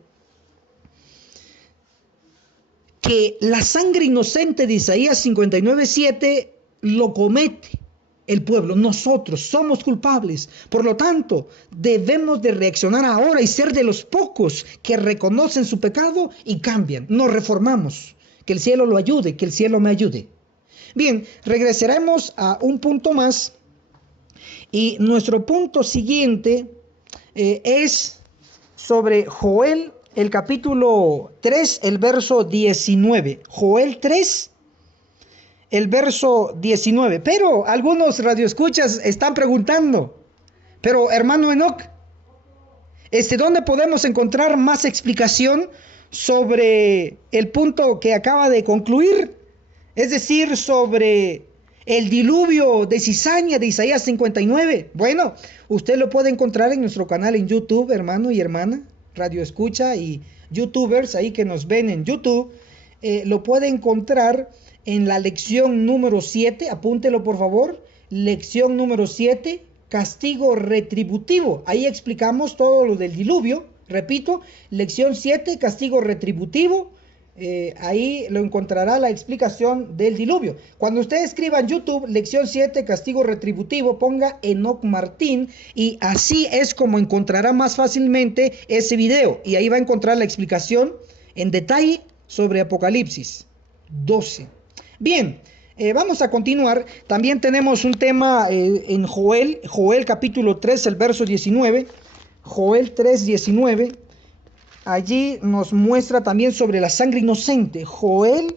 que la sangre inocente de Isaías 59:7 lo comete el pueblo. Nosotros somos culpables. Por lo tanto, debemos de reaccionar ahora y ser de los pocos que reconocen su pecado y cambian. Nos reformamos. Que el cielo lo ayude, que el cielo me ayude. Bien, regresaremos a un punto más. Y nuestro punto siguiente es sobre Joel, el capítulo 3, el verso 19. Joel 3, el verso 19. Pero algunos radioescuchas están preguntando, pero hermano Enoc, ¿dónde podemos encontrar más explicación sobre el punto que acaba de concluir? Es decir, sobre el diluvio de cizaña de Isaías 59. Bueno, usted lo puede encontrar en nuestro canal en YouTube, hermano y hermana, radio escucha y youtubers ahí que nos ven en YouTube. Lo puede encontrar en la lección número 7, apúntelo por favor, lección número 7, castigo retributivo. Ahí explicamos todo lo del diluvio. Repito, lección 7, castigo retributivo. Ahí lo encontrará la explicación del diluvio. Cuando usted escriba en YouTube, lección 7, castigo retributivo, ponga Enoc Martín y así es como encontrará más fácilmente ese video. Y ahí va a encontrar la explicación en detalle sobre Apocalipsis 12. Bien, vamos a continuar. También tenemos un tema en Joel capítulo 3, el verso 19. Joel 3, 19. Allí nos muestra también sobre la sangre inocente. Joel,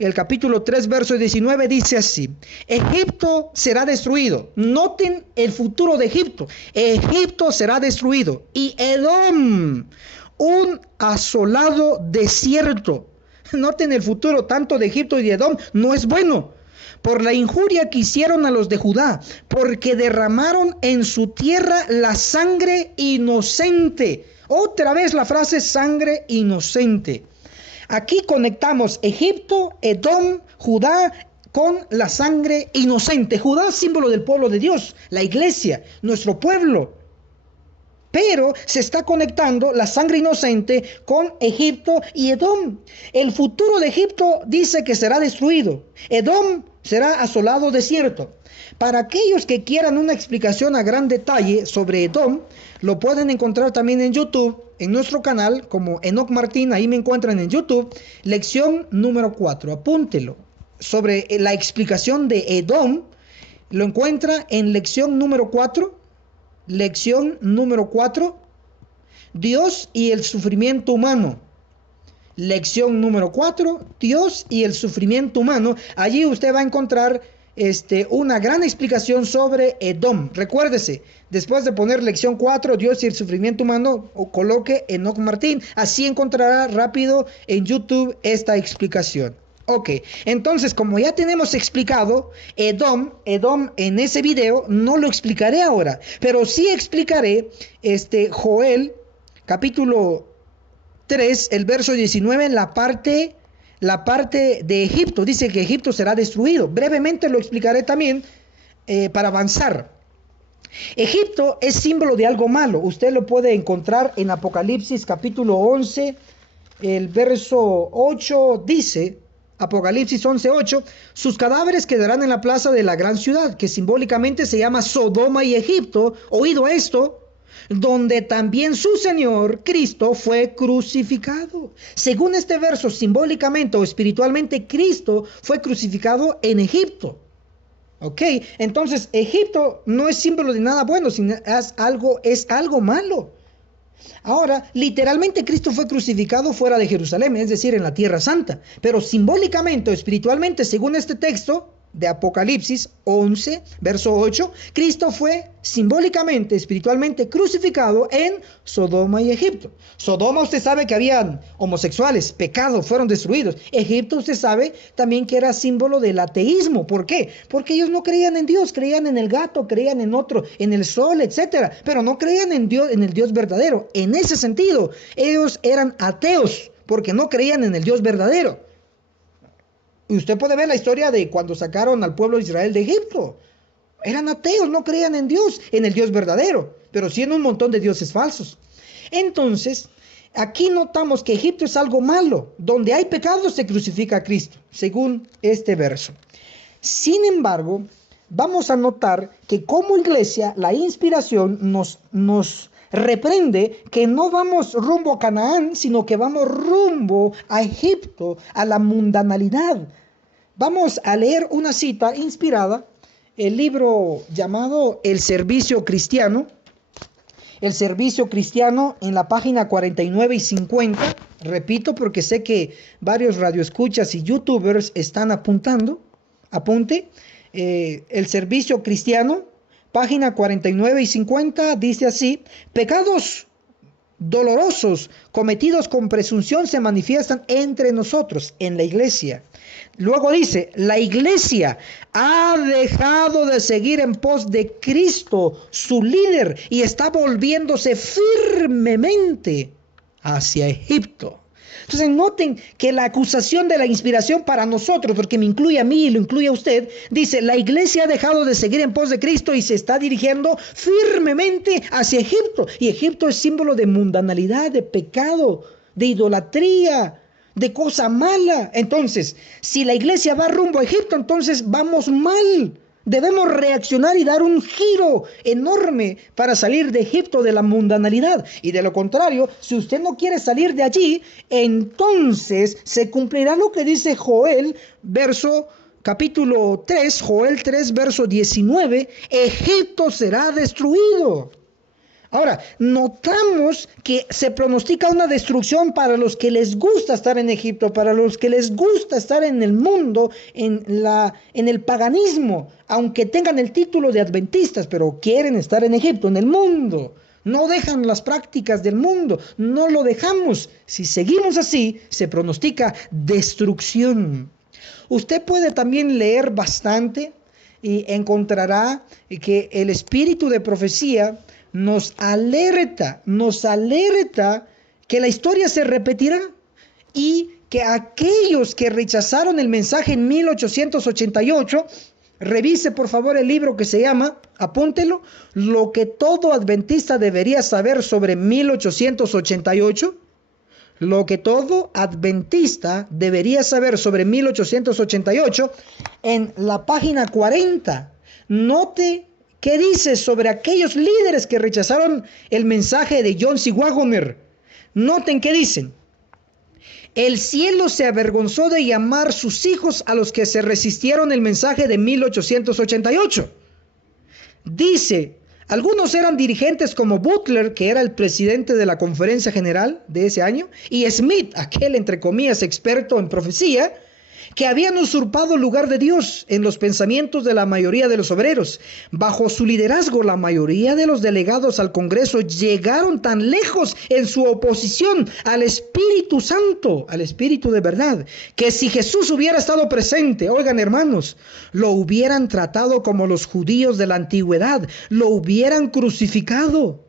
el capítulo 3, verso 19, dice así: Egipto será destruido. Noten el futuro de Egipto. Egipto será destruido. Y Edom, un asolado desierto. Noten el futuro tanto de Egipto y de Edom. No es bueno. Por la injuria que hicieron a los de Judá, porque derramaron en su tierra la sangre inocente. Otra vez la frase sangre inocente. Aquí conectamos Egipto, Edom, Judá con la sangre inocente. Judá, símbolo del pueblo de Dios, la iglesia, nuestro pueblo. Pero se está conectando la sangre inocente con Egipto y Edom. El futuro de Egipto dice que será destruido. Edom será asolado desierto. Para aquellos que quieran una explicación a gran detalle sobre Edom, lo pueden encontrar también en YouTube, en nuestro canal, como Enoc Martín, ahí me encuentran en YouTube, lección número 4, apúntelo. Sobre la explicación de Edom, lo encuentra en lección número 4, Dios y el sufrimiento humano. Lección número 4, Dios y el sufrimiento humano. Allí usted va a encontrar una gran explicación sobre Edom. Recuérdese, después de poner lección 4, Dios y el sufrimiento humano, o coloque Enoc Martín. Así encontrará rápido en YouTube esta explicación. Ok, entonces como ya tenemos explicado Edom en ese video, no lo explicaré ahora, pero sí explicaré Joel capítulo 3, el verso 19, en la parte de Egipto. Dice que Egipto será destruido. Brevemente lo explicaré también para avanzar. Egipto es símbolo de algo malo. Usted lo puede encontrar en Apocalipsis capítulo 11, el verso 8 dice, Apocalipsis 11:8, sus cadáveres quedarán en la plaza de la gran ciudad, que simbólicamente se llama Sodoma y Egipto. Oído esto, donde también su Señor Cristo fue crucificado. Según este verso, simbólicamente o espiritualmente, Cristo fue crucificado en Egipto. Ok, entonces Egipto no es símbolo de nada bueno, sino es algo malo. Ahora, literalmente Cristo fue crucificado fuera de Jerusalén, es decir, en la Tierra Santa. Pero simbólicamente o espiritualmente, según este texto de Apocalipsis 11, verso 8, Cristo fue simbólicamente, espiritualmente crucificado en Sodoma y Egipto. Sodoma, usted sabe que habían homosexuales, pecado, fueron destruidos. Egipto, usted sabe también que era símbolo del ateísmo. ¿Por qué? Porque ellos no creían en Dios, creían en el gato, creían en otro, en el sol, etcétera, pero no creían en Dios, en el Dios verdadero. En ese sentido, ellos eran ateos porque no creían en el Dios verdadero. Y usted puede ver la historia de cuando sacaron al pueblo de Israel de Egipto. Eran ateos, no creían en Dios, en el Dios verdadero, pero sí en un montón de dioses falsos. Entonces, aquí notamos que Egipto es algo malo. Donde hay pecado se crucifica a Cristo, según este verso. Sin embargo, vamos a notar que como iglesia, la inspiración nos reprende que no vamos rumbo a Canaán, sino que vamos rumbo a Egipto, a la mundanalidad. Vamos a leer una cita inspirada, el libro llamado El Servicio Cristiano, el servicio cristiano en la página 49 y 50. Repito, porque sé que varios radioescuchas y youtubers están apuntando. Apunte. El servicio cristiano, página 49 y 50, dice así: pecados dolorosos cometidos con presunción se manifiestan entre nosotros, en la iglesia. Luego dice, la iglesia ha dejado de seguir en pos de Cristo, su líder, y está volviéndose firmemente hacia Egipto. Entonces noten que la acusación de la inspiración para nosotros, porque me incluye a mí y lo incluye a usted, dice, la iglesia ha dejado de seguir en pos de Cristo y se está dirigiendo firmemente hacia Egipto. Y Egipto es símbolo de mundanalidad, de pecado, de idolatría, de cosa mala. Entonces, si la iglesia va rumbo a Egipto, entonces vamos mal. Debemos reaccionar y dar un giro enorme para salir de Egipto, de la mundanalidad. Y de lo contrario, si usted no quiere salir de allí, entonces se cumplirá lo que dice Joel, capítulo 3, Joel 3, verso 19, Egipto será destruido. Ahora, notamos que se pronostica una destrucción para los que les gusta estar en Egipto, para los que les gusta estar en el mundo, en el paganismo, aunque tengan el título de adventistas, pero quieren estar en Egipto, en el mundo. No dejan las prácticas del mundo, no lo dejamos. Si seguimos así, se pronostica destrucción. Usted puede también leer bastante y encontrará que el espíritu de profecía nos alerta que la historia se repetirá y que aquellos que rechazaron el mensaje en 1888, revise por favor el libro que se llama, apúntelo, Lo que todo adventista debería saber sobre 1888, lo que todo adventista debería saber sobre 1888, en la página 40, note ¿qué dice sobre aquellos líderes que rechazaron el mensaje de John C. Waggoner? Noten qué dicen. El cielo se avergonzó de llamar sus hijos a los que se resistieron el mensaje de 1888. Dice, algunos eran dirigentes como Butler, que era el presidente de la conferencia general de ese año, y Smith, aquel entre comillas experto en profecía, que habían usurpado el lugar de Dios en los pensamientos de la mayoría de los obreros. Bajo su liderazgo, la mayoría de los delegados al Congreso llegaron tan lejos en su oposición al Espíritu Santo, al Espíritu de verdad, que si Jesús hubiera estado presente, oigan hermanos, lo hubieran tratado como los judíos de la antigüedad, lo hubieran crucificado.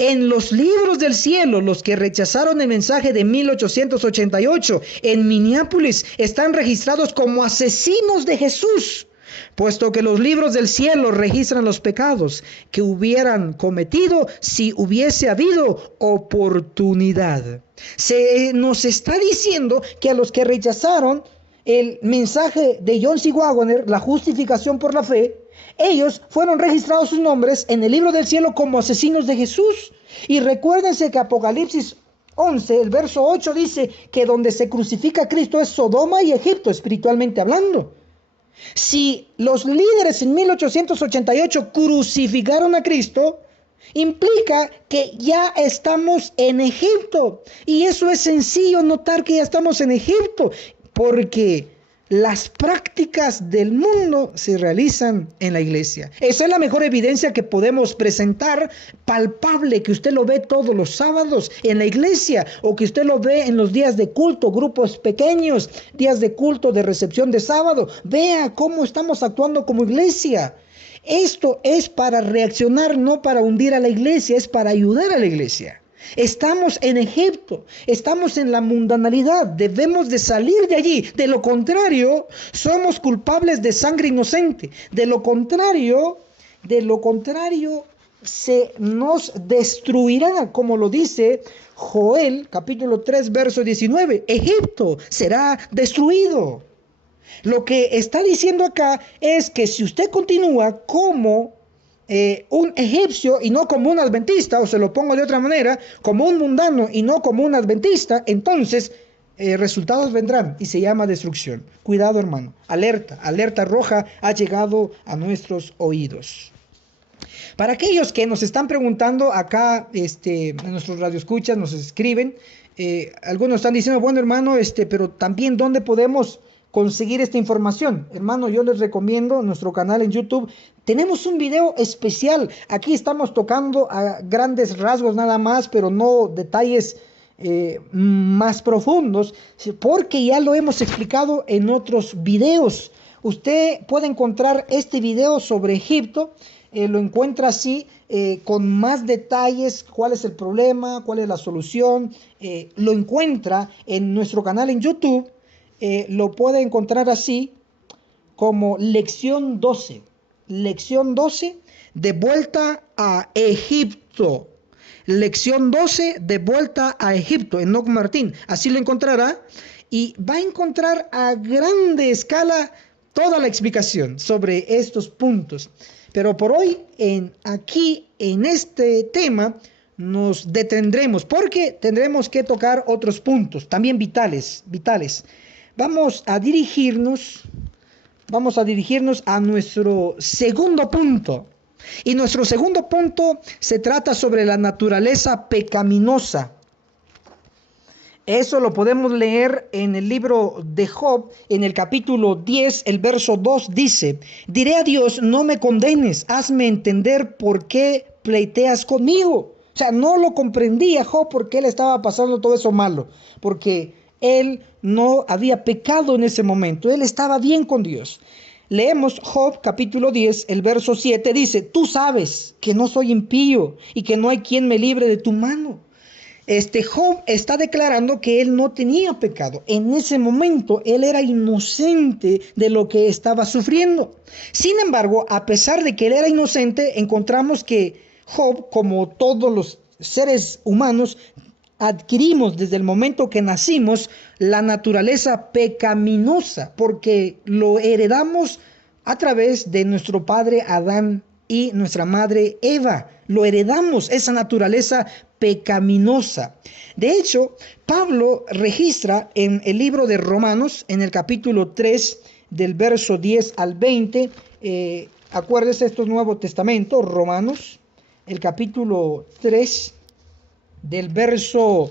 En los libros del cielo, los que rechazaron el mensaje de 1888 en Minneapolis están registrados como asesinos de Jesús, puesto que los libros del cielo registran los pecados que hubieran cometido si hubiese habido oportunidad. Se nos está diciendo que a los que rechazaron el mensaje de John C. Waggoner, la justificación por la fe, ellos fueron registrados sus nombres en el libro del cielo como asesinos de Jesús. Y recuérdense que Apocalipsis 11, el verso 8 dice que donde se crucifica a Cristo es Sodoma y Egipto, espiritualmente hablando. Si los líderes en 1888 crucificaron a Cristo, implica que ya estamos en Egipto. Y eso es sencillo notar que ya estamos en Egipto, porque las prácticas del mundo se realizan en la iglesia. Esa es la mejor evidencia que podemos presentar, palpable, que usted lo ve todos los sábados en la iglesia, o que usted lo ve en los días de culto, grupos pequeños, días de culto de recepción de sábado. Vea cómo estamos actuando como iglesia. Esto es para reaccionar, no para hundir a la iglesia, es para ayudar a la iglesia. Estamos en Egipto, estamos en la mundanalidad, debemos de salir de allí. De lo contrario, somos culpables de sangre inocente. De lo contrario, se nos destruirá, como lo dice Joel, capítulo 3, verso 19. Egipto será destruido. Lo que está diciendo acá es que si usted continúa como un egipcio y no como un adventista, o se lo pongo de otra manera, como un mundano y no como un adventista, entonces resultados vendrán y se llama destrucción. Cuidado hermano, alerta roja ha llegado a nuestros oídos. Para aquellos que nos están preguntando acá, en nuestros radioescuchas nos escriben, algunos están diciendo, bueno hermano, pero también ¿dónde podemos conseguir esta información? Hermano, yo les recomiendo nuestro canal en YouTube. Tenemos un video especial. Aquí estamos tocando a grandes rasgos nada más, pero no detalles más profundos, porque ya lo hemos explicado en otros videos. Usted puede encontrar este video sobre Egipto, lo encuentra así, con más detalles, cuál es el problema, cuál es la solución, lo encuentra en nuestro canal en YouTube, lo puede encontrar así como lección 12, de vuelta a Egipto. Lección 12 de vuelta a Egipto, Enoc Martín. Así lo encontrará y va a encontrar a grande escala toda la explicación sobre estos puntos. Pero por hoy, aquí en este tema, nos detendremos porque tendremos que tocar otros puntos, también vitales. Vamos a dirigirnos a nuestro segundo punto. Y nuestro segundo punto se trata sobre la naturaleza pecaminosa. Eso lo podemos leer en el libro de Job, en el capítulo 10, el verso 2 dice: diré a Dios, no me condenes, hazme entender por qué pleiteas conmigo. O sea, no lo comprendía Job por qué le estaba pasando todo eso malo, porque él no había pecado en ese momento, él estaba bien con Dios. Leemos Job capítulo 10, el verso 7, dice: tú sabes que no soy impío y que no hay quien me libre de tu mano. Job está declarando que él no tenía pecado. En ese momento él era inocente de lo que estaba sufriendo. Sin embargo, a pesar de que él era inocente, encontramos que Job, como todos los seres humanos, adquirimos desde el momento que nacimos la naturaleza pecaminosa, porque lo heredamos a través de nuestro padre Adán y nuestra madre Eva. Lo heredamos, esa naturaleza pecaminosa. De hecho, Pablo registra en el libro de Romanos, en el capítulo 3, del verso 10 al 20, acuérdese, esto es Nuevo Testamento, Romanos, el capítulo 3, del verso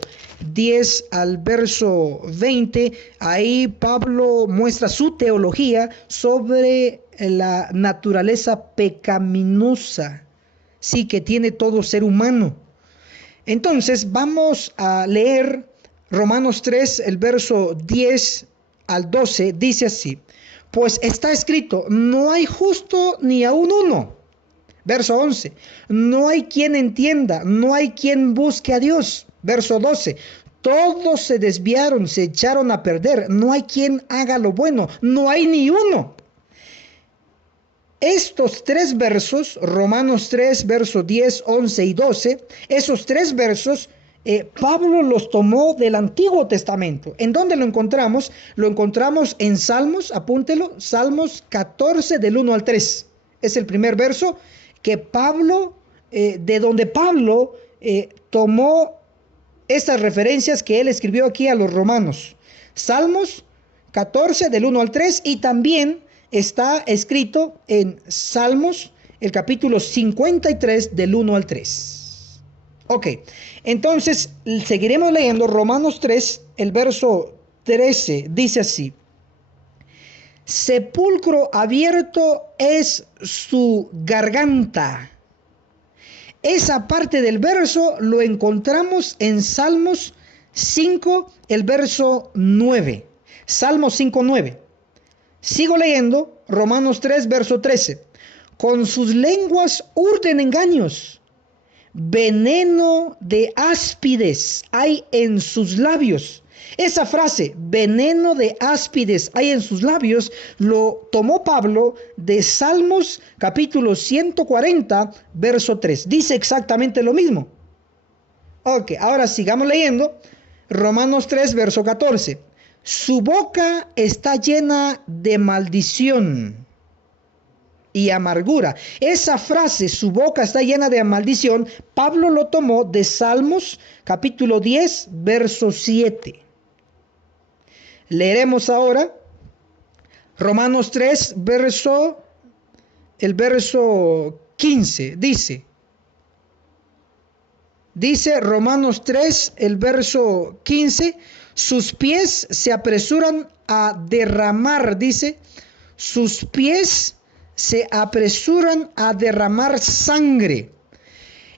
10 al verso 20, ahí Pablo muestra su teología sobre la naturaleza pecaminosa, sí, que tiene todo ser humano. Entonces vamos a leer Romanos 3, el verso 10 al 12, dice así: pues está escrito, no hay justo ni aun uno. Verso 11, no hay quien entienda, no hay quien busque a Dios. Verso 12, todos se desviaron, se echaron a perder, no hay quien haga lo bueno, no hay ni uno. Estos tres versos, Romanos 3, versos 10, 11 y 12, esos tres versos, Pablo los tomó del Antiguo Testamento. ¿En dónde lo encontramos? Lo encontramos en Salmos, apúntelo, Salmos 14 del 1 al 3. Es el primer verso que Pablo, de donde Pablo tomó estas referencias que él escribió aquí a los romanos. Salmos 14 del 1 al 3, y también está escrito en Salmos, el capítulo 53 del 1 al 3. Ok, entonces seguiremos leyendo Romanos 3, el verso 13, dice así: sepulcro abierto es su garganta. Esa parte del verso lo encontramos en Salmos 5, el verso 9. Salmos 5, 9. Sigo leyendo Romanos 3, verso 13. Con sus lenguas urden engaños, veneno de áspides hay en sus labios. Esa frase, veneno de áspides hay en sus labios, lo tomó Pablo de Salmos capítulo 140, verso 3. Dice exactamente lo mismo. Ok, ahora sigamos leyendo. Romanos 3, verso 14. Su boca está llena de maldición y amargura. Esa frase, su boca está llena de maldición, Pablo lo tomó de Salmos capítulo 10, verso 7. Leeremos ahora Romanos 3, el verso 15. Dice Romanos 3, el verso 15, sus pies se apresuran a derramar, dice, sus pies se apresuran a derramar sangre.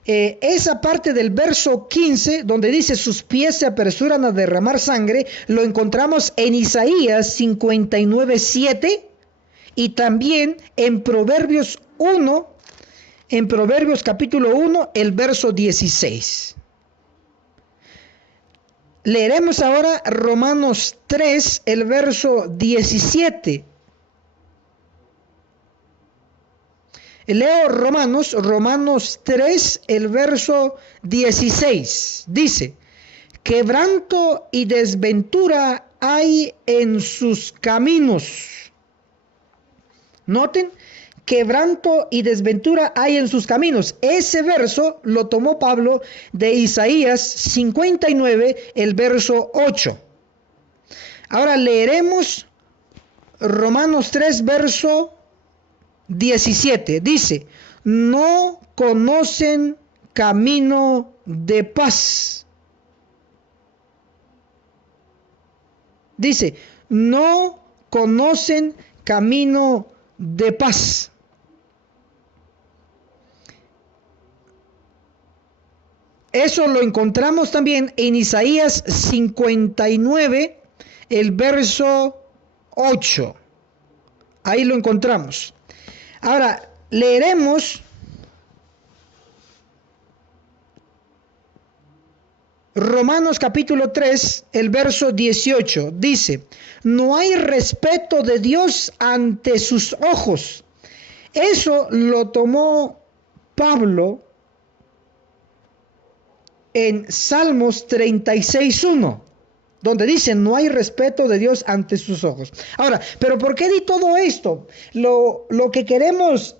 Esa parte del verso 15, donde dice sus pies se apresuran a derramar sangre, lo encontramos en Isaías 59:7 y también en Proverbios 1, en Proverbios capítulo 1, el verso 16. Leeremos ahora Romanos 3, el verso 17. Leo Romanos 3, el verso 16. Dice, quebranto y desventura hay en sus caminos. Noten, quebranto y desventura hay en sus caminos. Ese verso lo tomó Pablo de Isaías 59, el verso 8. Ahora leeremos Romanos 3, verso 17. Dice, no conocen camino de paz. Dice, no conocen camino de paz. Eso lo encontramos también en Isaías 59, el verso 8. Ahí lo encontramos. Ahora, leeremos Romanos capítulo 3, el verso 18. Dice, no hay respeto de Dios ante sus ojos. Eso lo tomó Pablo en Salmos 36:1, donde dice, no hay respeto de Dios ante sus ojos. Ahora, ¿pero por qué di todo esto? Lo que queremos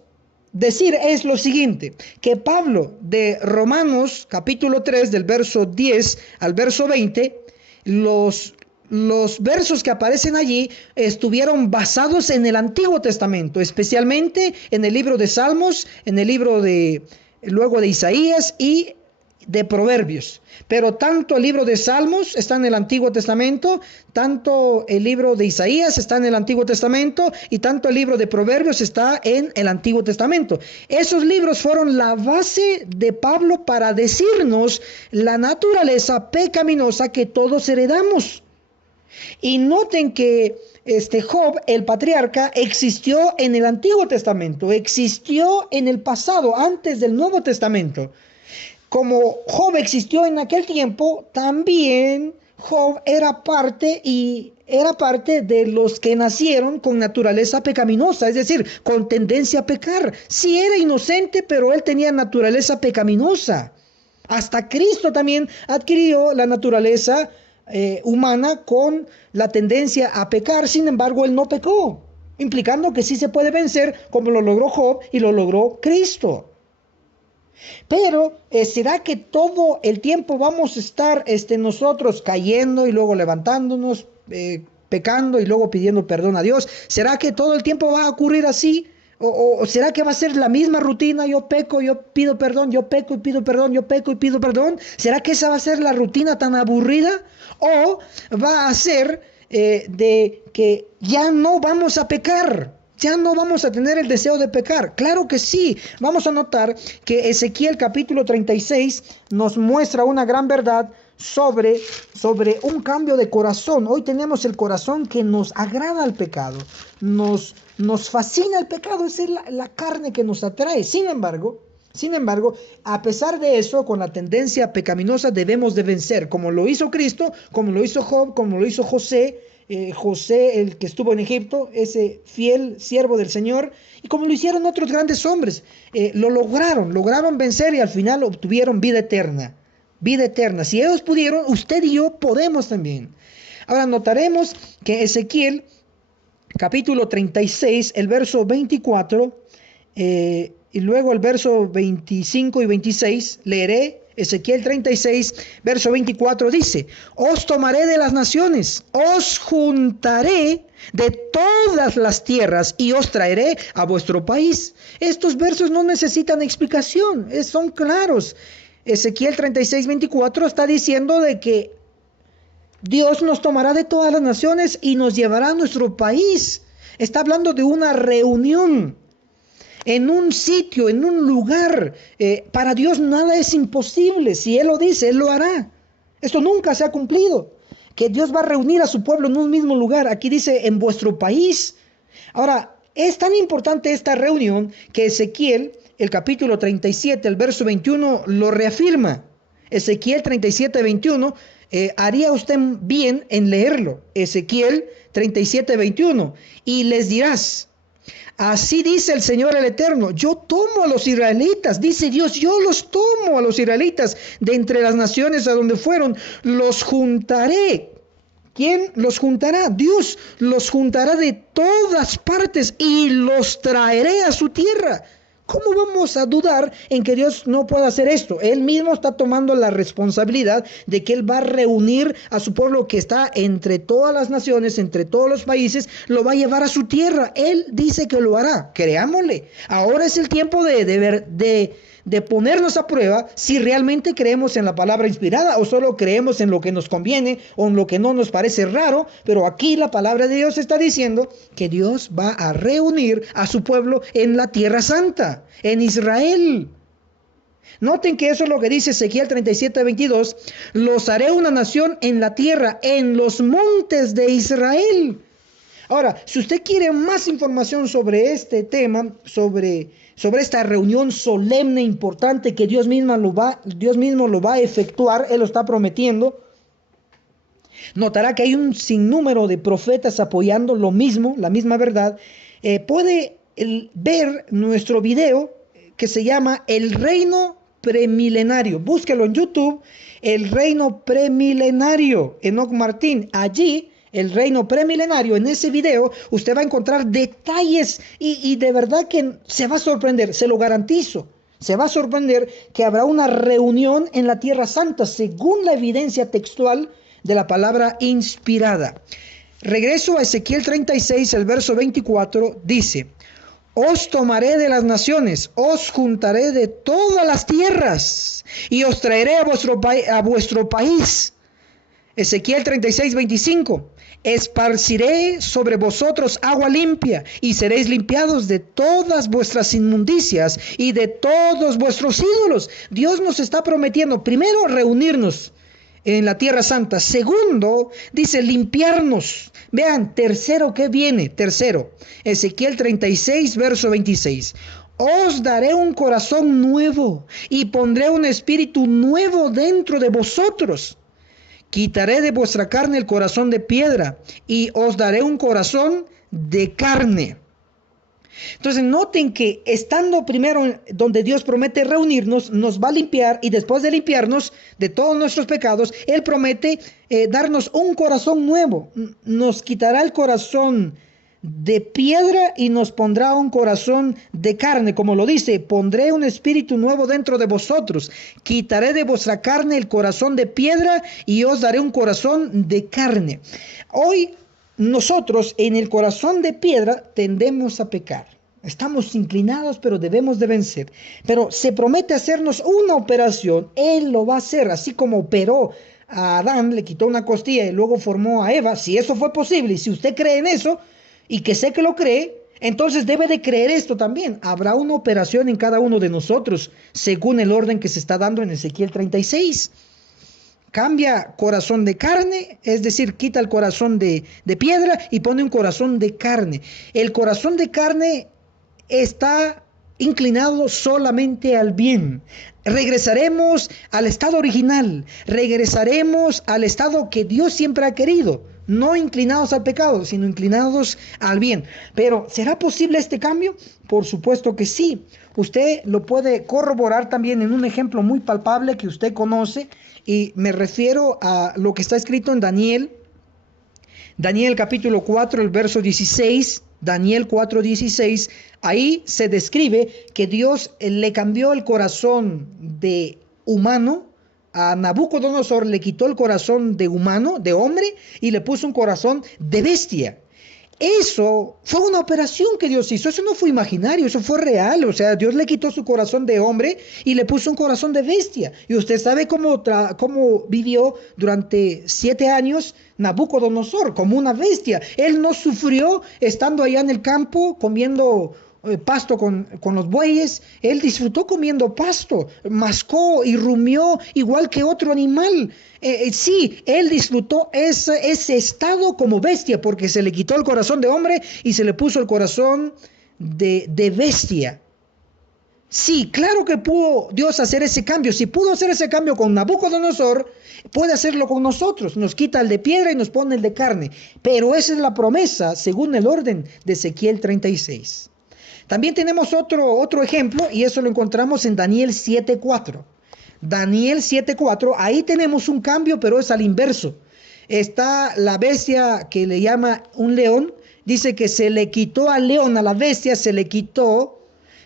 decir es lo siguiente, que Pablo de Romanos capítulo 3, del verso 10 al verso 20, los versos que aparecen allí estuvieron basados en el Antiguo Testamento, especialmente en el libro de Salmos, en el libro luego de Isaías y de Proverbios. Pero tanto el libro de Salmos está en el Antiguo Testamento, tanto el libro de Isaías está en el Antiguo Testamento y tanto el libro de Proverbios está en el Antiguo Testamento. Esos libros fueron la base de Pablo para decirnos la naturaleza pecaminosa que todos heredamos. Y noten que Job, el patriarca, existió en el Antiguo Testamento, existió en el pasado, antes del Nuevo Testamento. Como Job existió en aquel tiempo, también Job era parte de los que nacieron con naturaleza pecaminosa, es decir, con tendencia a pecar. Sí era inocente, pero él tenía naturaleza pecaminosa. Hasta Cristo también adquirió la naturaleza humana con la tendencia a pecar. Sin embargo, él no pecó, implicando que sí se puede vencer, como lo logró Job y lo logró Cristo. Pero ¿será que todo el tiempo vamos a estar nosotros cayendo y luego levantándonos, pecando y luego pidiendo perdón a Dios? ¿Será que todo el tiempo va a ocurrir así? ¿O será que va a ser la misma rutina? Yo peco, yo pido perdón, yo peco y pido perdón, yo peco y pido perdón. ¿Será que esa va a ser la rutina tan aburrida? ¿O va a ser de que ya no vamos a pecar? Ya no vamos a tener el deseo de pecar. Claro que sí. Vamos a notar que Ezequiel capítulo 36 nos muestra una gran verdad sobre un cambio de corazón. Hoy tenemos el corazón que nos agrada el pecado. Nos fascina el pecado. Esa es la carne que nos atrae. Sin embargo, a pesar de eso, con la tendencia pecaminosa debemos de vencer. Como lo hizo Cristo, como lo hizo Job, como lo hizo José, el que estuvo en Egipto, ese fiel siervo del Señor, y como lo hicieron otros grandes hombres, lo lograron vencer y al final obtuvieron vida eterna. Vida eterna. Si ellos pudieron, usted y yo podemos también. Ahora notaremos que Ezequiel, capítulo 36, el verso 24, y luego el verso 25 y 26, leeré Ezequiel 36, verso 24 dice: os tomaré de las naciones, os juntaré de todas las tierras y os traeré a vuestro país. Estos versos no necesitan explicación, son claros. Ezequiel 36, 24 está diciendo de que Dios nos tomará de todas las naciones y nos llevará a nuestro país. Está hablando de una reunión en un sitio, en un lugar. Para Dios nada es imposible. Si Él lo dice, Él lo hará. Esto nunca se ha cumplido, que Dios va a reunir a su pueblo en un mismo lugar. Aquí dice, en vuestro país. Ahora, es tan importante esta reunión que Ezequiel, el capítulo 37, el verso 21, lo reafirma. Ezequiel 37, 21, haría usted bien en leerlo. Ezequiel 37, 21. Y les dirás: así dice el Señor el Eterno, yo tomo a los israelitas, dice Dios, yo los tomo a los israelitas de entre las naciones a donde fueron, los juntaré. ¿Quién los juntará? Dios los juntará de todas partes y los traeré a su tierra. ¿Cómo vamos a dudar en que Dios no pueda hacer esto? Él mismo está tomando la responsabilidad de que Él va a reunir a su pueblo que está entre todas las naciones, entre todos los países, lo va a llevar a su tierra. Él dice que lo hará, creámosle. Ahora es el tiempo de ponernos a prueba si realmente creemos en la palabra inspirada o solo creemos en lo que nos conviene o en lo que no nos parece raro. Pero aquí la palabra de Dios está diciendo que Dios va a reunir a su pueblo en la tierra santa, en Israel. Noten que eso es lo que dice Ezequiel 37, 22. Los haré una nación en la tierra, en los montes de Israel. Ahora, si usted quiere más información sobre este tema, sobre esta reunión solemne, importante, que Dios mismo lo va a efectuar, Él lo está prometiendo, notará que hay un sinnúmero de profetas apoyando lo mismo, la misma verdad. Puede ver nuestro video que se llama El Reino Premilenario. Búsquelo en YouTube, El Reino Premilenario, Enoch Martín. Allí, El Reino Premilenario, en ese video usted va a encontrar detalles y de verdad que se va a sorprender, se lo garantizo. Se va a sorprender que habrá una reunión en la Tierra Santa según la evidencia textual de la palabra inspirada. Regreso a Ezequiel 36, el verso 24, dice: os tomaré de las naciones, os juntaré de todas las tierras y os traeré a vuestro país. Ezequiel 36, 25. Esparciré sobre vosotros agua limpia y seréis limpiados de todas vuestras inmundicias y de todos vuestros ídolos. Dios nos está prometiendo, primero, reunirnos en la tierra santa. Segundo, dice limpiarnos. Vean, tercero, ¿qué viene? Tercero, Ezequiel 36, verso 26. Os daré un corazón nuevo y pondré un espíritu nuevo dentro de vosotros. Quitaré de vuestra carne el corazón de piedra y os daré un corazón de carne. Entonces noten que estando primero donde Dios promete reunirnos, nos va a limpiar, y después de limpiarnos de todos nuestros pecados, Él promete darnos un corazón nuevo. Nos quitará el corazón de piedra y nos pondrá un corazón de carne, como lo dice: pondré un espíritu nuevo dentro de vosotros, quitaré de vuestra carne el corazón de piedra y os daré un corazón de carne. Hoy nosotros en el corazón de piedra tendemos a pecar, estamos inclinados, pero debemos de vencer. Pero se promete hacernos una operación. Él lo va a hacer, así como operó a Adán, le quitó una costilla y luego formó a Eva. Si eso fue posible y si usted cree en eso, y que sé que lo cree, entonces debe de creer esto también. Habrá una operación en cada uno de nosotros, según el orden que se está dando en Ezequiel 36. Cambia corazón de carne, es decir, quita el corazón de piedra y pone un corazón de carne. El corazón de carne está inclinado solamente al bien. Regresaremos al estado original, regresaremos al estado que Dios siempre ha querido. No inclinados al pecado, sino inclinados al bien. Pero ¿será posible este cambio? Por supuesto que sí. Usted lo puede corroborar también en un ejemplo muy palpable que usted conoce, y me refiero a lo que está escrito en Daniel capítulo 4, el verso 16, Daniel 4, 16. Ahí se describe que Dios le cambió el corazón de humano. A Nabucodonosor le quitó el corazón de humano, de hombre, y le puso un corazón de bestia. Eso fue una operación que Dios hizo, eso no fue imaginario, eso fue real. O sea, Dios le quitó su corazón de hombre y le puso un corazón de bestia. Y usted sabe cómo vivió durante 7 años Nabucodonosor, como una bestia. Él no sufrió estando allá en el campo comiendo pasto con los bueyes. Él disfrutó comiendo pasto, mascó y rumió igual que otro animal. Sí, él disfrutó ese estado como bestia, porque se le quitó el corazón de hombre y se le puso el corazón de bestia. Sí, claro que pudo Dios hacer ese cambio. Si pudo hacer ese cambio con Nabucodonosor, puede hacerlo con nosotros. Nos quita el de piedra y nos pone el de carne. Pero esa es la promesa según el orden de Ezequiel 36. También tenemos otro ejemplo, y eso lo encontramos en Daniel 7:4. Daniel 7:4, ahí tenemos un cambio, pero es al inverso. Está la bestia que le llama un león. Dice que se le quitó al león, a la bestia, se le quitó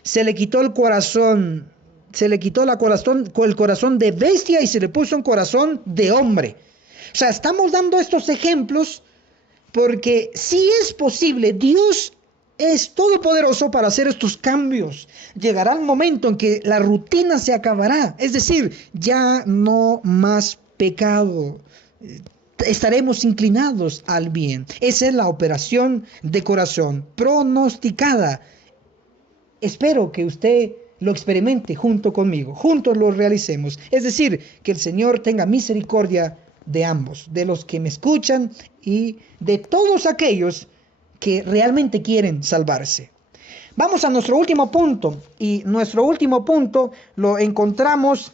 el corazón, el corazón de bestia y se le puso un corazón de hombre. O sea, estamos dando estos ejemplos porque sí es posible. Dios es todopoderoso para hacer estos cambios. Llegará el momento en que la rutina se acabará. Es decir, ya no más pecado. Estaremos inclinados al bien. Esa es la operación de corazón pronosticada. Espero que usted lo experimente junto conmigo. Juntos lo realicemos. Es decir, que el Señor tenga misericordia de ambos, de los que me escuchan y de todos aquellos que realmente quieren salvarse. Vamos a nuestro último punto, y nuestro último punto lo encontramos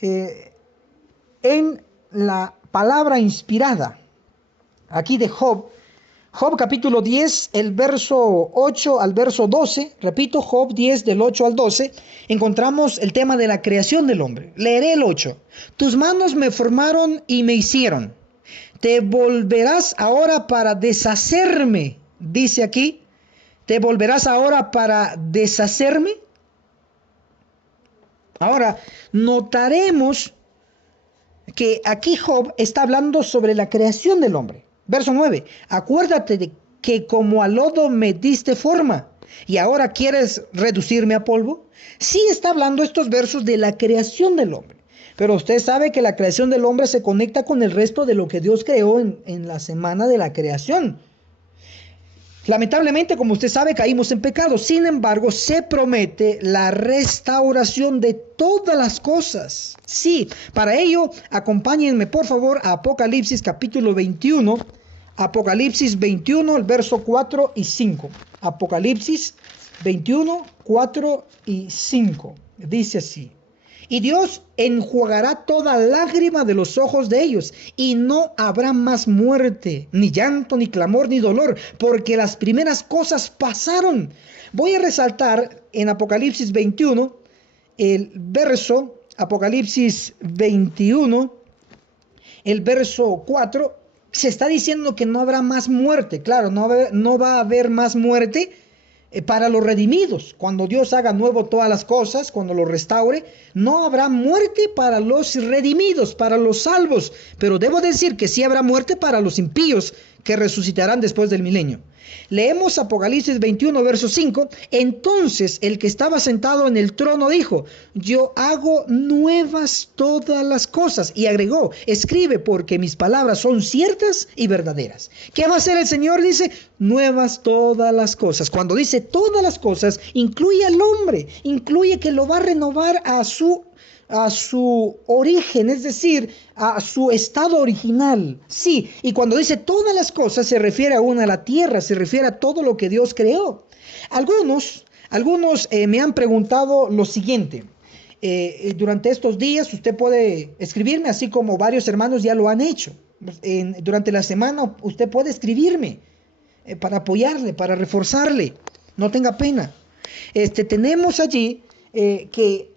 en la palabra inspirada aquí de Job. Job capítulo 10, el verso 8 al verso 12, repito, Job 10 del 8 al 12, encontramos el tema de la creación del hombre. Leeré el 8. Tus manos me formaron y me hicieron. Te volverás ahora para deshacerme, dice aquí. ¿Te volverás ahora para deshacerme? Ahora, notaremos que aquí Job está hablando sobre la creación del hombre. Verso 9. Acuérdate de que como al lodo me diste forma y ahora quieres reducirme a polvo. Sí está hablando estos versos de la creación del hombre. Pero usted sabe que la creación del hombre se conecta con el resto de lo que Dios creó en la semana de la creación. Lamentablemente, como usted sabe, caímos en pecado. Sin embargo, se promete la restauración de todas las cosas. Sí, para ello, acompáñenme por favor a Apocalipsis capítulo 21. Apocalipsis 21, el verso 4 y 5. Apocalipsis 21, 4 y 5. Dice así. Y Dios enjuagará toda lágrima de los ojos de ellos, y no habrá más muerte, ni llanto, ni clamor, ni dolor, porque las primeras cosas pasaron. Voy a resaltar en Apocalipsis 21, el verso, Apocalipsis 21, el verso 4, se está diciendo que no habrá más muerte. Claro, no va a haber más muerte para los redimidos. Cuando Dios haga nuevo todas las cosas, cuando lo restaure, no habrá muerte para los redimidos, para los salvos. Pero debo decir que sí habrá muerte para los impíos que resucitarán después del milenio. Leemos Apocalipsis 21, verso 5. Entonces el que estaba sentado en el trono dijo: yo hago nuevas todas las cosas. Y agregó: escribe, porque mis palabras son ciertas y verdaderas. ¿Qué va a hacer el Señor? Dice: nuevas todas las cosas. Cuando dice todas las cosas, incluye al hombre, incluye que lo va a renovar a su origen, es decir, a su estado original. Sí, y cuando dice todas las cosas, se refiere aún a la tierra, se refiere a todo lo que Dios creó. Algunos me han preguntado lo siguiente. Durante estos días usted puede escribirme, así como varios hermanos ya lo han hecho. Durante la semana usted puede escribirme para apoyarle, para reforzarle. No tenga pena. Tenemos allí que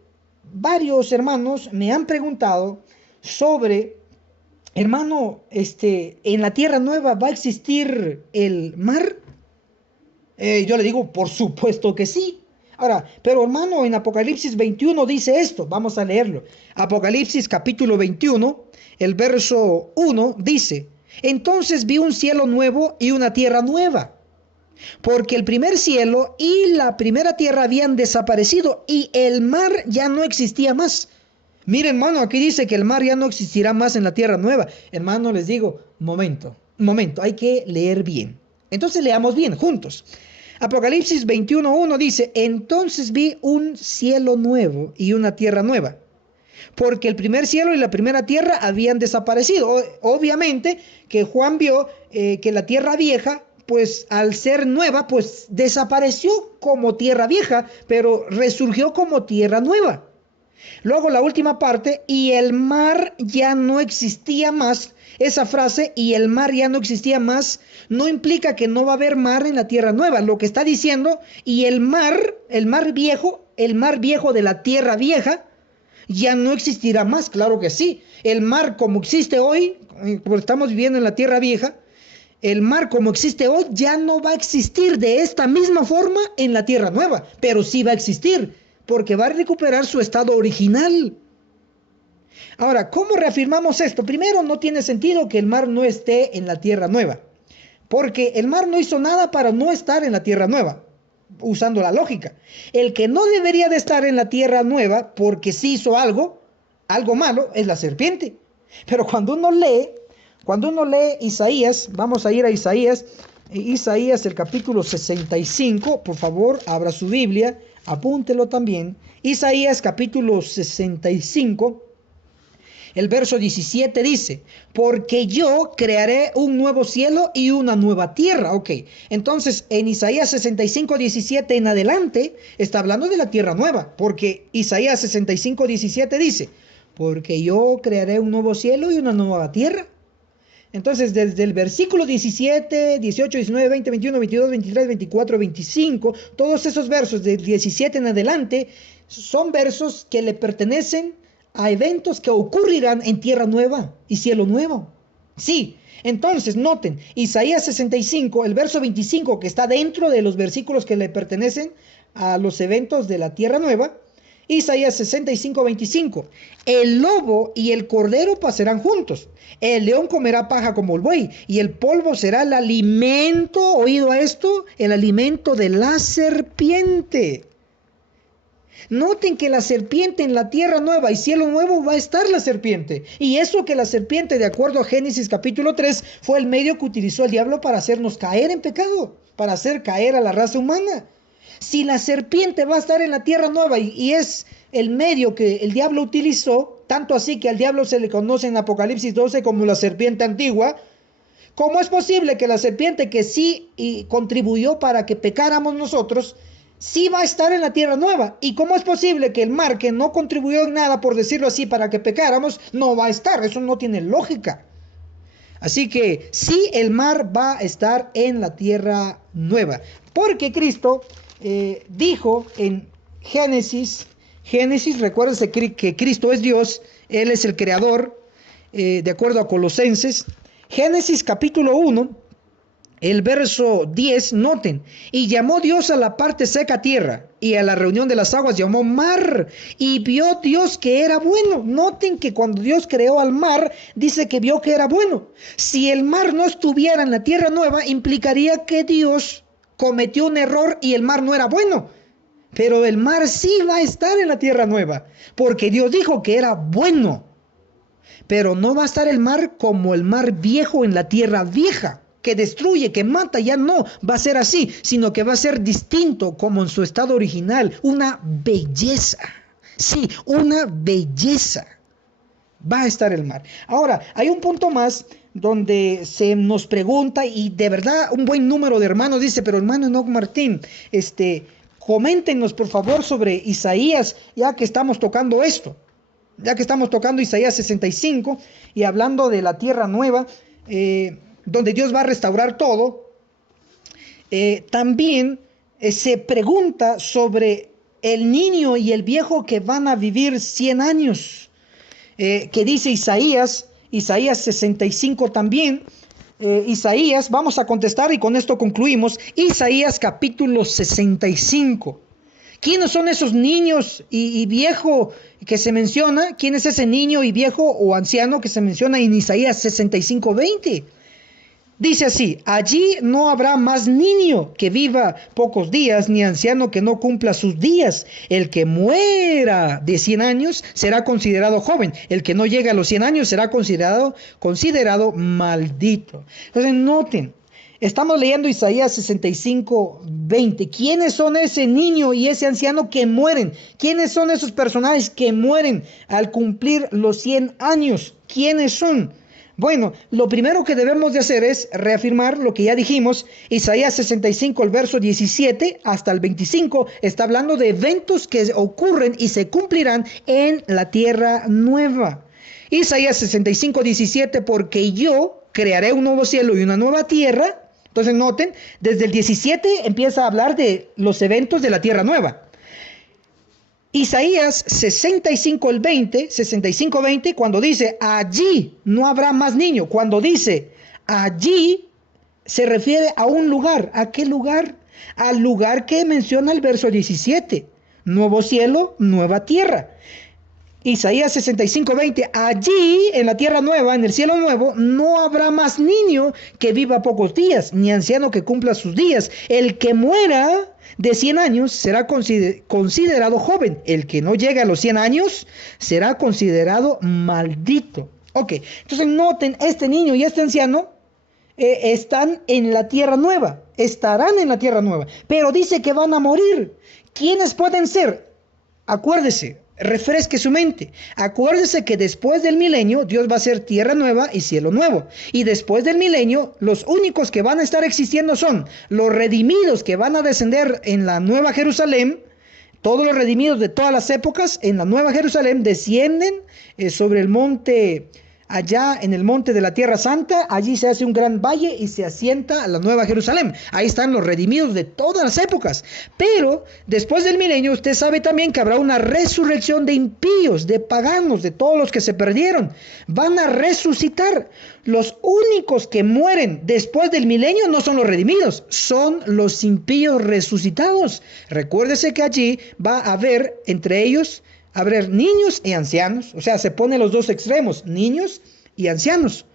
varios hermanos me han preguntado sobre, hermano, ¿en la tierra nueva va a existir el mar? Yo le digo, por supuesto que sí. Ahora, pero hermano, en Apocalipsis 21 dice esto, vamos a leerlo. Apocalipsis capítulo 21, el verso 1 dice, entonces vi un cielo nuevo y una tierra nueva, porque el primer cielo y la primera tierra habían desaparecido y el mar ya no existía más. Miren, hermano, aquí dice que el mar ya no existirá más en la tierra nueva. Hermano, les digo, momento, hay que leer bien. Entonces leamos bien, juntos. Apocalipsis 21:1 dice, entonces vi un cielo nuevo y una tierra nueva, porque el primer cielo y la primera tierra habían desaparecido. Obviamente que Juan vio que la tierra vieja, pues al ser nueva, pues desapareció como tierra vieja, pero resurgió como tierra nueva. Luego la última parte, y el mar ya no existía más. Esa frase, y el mar ya no existía más, no implica que no va a haber mar en la tierra nueva. Lo que está diciendo, y el mar viejo de la tierra vieja, ya no existirá más. Claro que sí. El mar como existe hoy, porque estamos viviendo en la tierra vieja, el mar como existe hoy ya no va a existir de esta misma forma en la tierra nueva, pero sí va a existir, porque va a recuperar su estado original. Ahora, ¿cómo reafirmamos esto? Primero, no tiene sentido que el mar no esté en la tierra nueva, porque el mar no hizo nada para no estar en la tierra nueva, usando la lógica. El que no debería de estar en la tierra nueva, porque sí hizo algo malo, es la serpiente. Pero cuando uno lee Isaías, vamos a ir a Isaías el capítulo 65, por favor, abra su Biblia, apúntelo también. Isaías capítulo 65, el verso 17 dice, porque yo crearé un nuevo cielo y una nueva tierra. Ok, entonces en Isaías 65, 17 en adelante está hablando de la tierra nueva, porque Isaías 65, 17 dice, porque yo crearé un nuevo cielo y una nueva tierra. Entonces, desde el versículo 17, 18, 19, 20, 21, 22, 23, 24, 25, todos esos versos del 17 en adelante son versos que le pertenecen a eventos que ocurrirán en tierra nueva y cielo nuevo. Sí, entonces noten, Isaías 65, el verso 25, que está dentro de los versículos que le pertenecen a los eventos de la tierra nueva. Isaías 65, 25. El lobo y el cordero pasarán juntos. El león comerá paja como el buey, y el polvo será el alimento, ¿oído a esto? El alimento de la serpiente. Noten que la serpiente en la tierra nueva y cielo nuevo va a estar la serpiente. Y eso que la serpiente, de acuerdo a Génesis capítulo 3, fue el medio que utilizó el diablo para hacernos caer en pecado, para hacer caer a la raza humana. Si la serpiente va a estar en la tierra nueva y es el medio que el diablo utilizó, tanto así que al diablo se le conoce en Apocalipsis 12 como la serpiente antigua, ¿cómo es posible que la serpiente que sí contribuyó para que pecáramos nosotros, sí va a estar en la tierra nueva? ¿Y cómo es posible que el mar, que no contribuyó en nada, por decirlo así, para que pecáramos, no va a estar? Eso no tiene lógica. Así que sí, el mar va a estar en la tierra nueva, porque Cristo dijo en Génesis, recuérdense que Cristo es Dios, Él es el creador, de acuerdo a Colosenses, Génesis capítulo 1, el verso 10, noten, y llamó Dios a la parte seca tierra, y a la reunión de las aguas llamó mar, y vio Dios que era bueno. Noten que cuando Dios creó al mar, dice que vio que era bueno. Si el mar no estuviera en la tierra nueva, implicaría que Dios cometió un error y el mar no era bueno. Pero el mar sí va a estar en la tierra nueva, porque Dios dijo que era bueno. Pero no va a estar el mar como el mar viejo en la tierra vieja, que destruye, que mata. Ya no va a ser así, sino que va a ser distinto como en su estado original. Una belleza. Sí, una belleza. Va a estar el mar. Ahora, hay un punto más donde se nos pregunta, y de verdad un buen número de hermanos dice, pero hermano Enoch Martín, coméntenos por favor sobre Isaías, ya que estamos tocando esto, ya que estamos tocando Isaías 65 y hablando de la tierra nueva, donde Dios va a restaurar todo. También se pregunta sobre el niño y el viejo que van a vivir 100 años, que dice Isaías 65 también. Isaías, vamos a contestar y con esto concluimos. Isaías capítulo 65. ¿Quiénes son esos niños y viejo que se menciona? ¿Quién es ese niño y viejo o anciano que se menciona en Isaías 65:20? Dice así: allí no habrá más niño que viva pocos días, ni anciano que no cumpla sus días. El que muera de 100 años será considerado joven. El que no llegue a los 100 años será considerado maldito. Entonces noten, estamos leyendo Isaías 65:20. ¿Quiénes son ese niño y ese anciano que mueren? ¿Quiénes son esos personajes que mueren al cumplir los 100 años? ¿Quiénes son? Bueno, lo primero que debemos de hacer es reafirmar lo que ya dijimos. Isaías 65, el verso 17 hasta el 25, está hablando de eventos que ocurren y se cumplirán en la tierra nueva. Isaías 65, 17, porque yo crearé un nuevo cielo y una nueva tierra. Entonces noten, desde el 17 empieza a hablar de los eventos de la tierra nueva. Isaías 65, 20, cuando dice allí no habrá más niño, cuando dice allí se refiere a un lugar. ¿A qué lugar? Al lugar que menciona el verso 17. Nuevo cielo, nueva tierra. Isaías 65, 20, allí en la tierra nueva, en el cielo nuevo, no habrá más niño que viva pocos días, ni anciano que cumpla sus días. El que muera de 100 años será considerado joven. El que no llegue a los 100 años será considerado maldito. Ok, entonces noten, este niño y este anciano están en la tierra nueva, estarán en la tierra nueva, pero dice que van a morir. ¿Quiénes pueden ser? Acuérdese. Refresque su mente. Acuérdese que después del milenio Dios va a hacer tierra nueva y cielo nuevo. Y después del milenio los únicos que van a estar existiendo son los redimidos que van a descender en la nueva Jerusalén. Todos los redimidos de todas las épocas en la nueva Jerusalén descienden sobre el monte, allá en el monte de la Tierra Santa. Allí se hace un gran valle y se asienta la nueva Jerusalén. Ahí están los redimidos de todas las épocas. Pero después del milenio usted sabe también que habrá una resurrección de impíos, de paganos, de todos los que se perdieron. Van a resucitar. Los únicos que mueren después del milenio no son los redimidos, son los impíos resucitados. Recuérdese que allí va a haber entre ellos haber niños y ancianos, o sea, se ponen los dos extremos, niños y ancianos.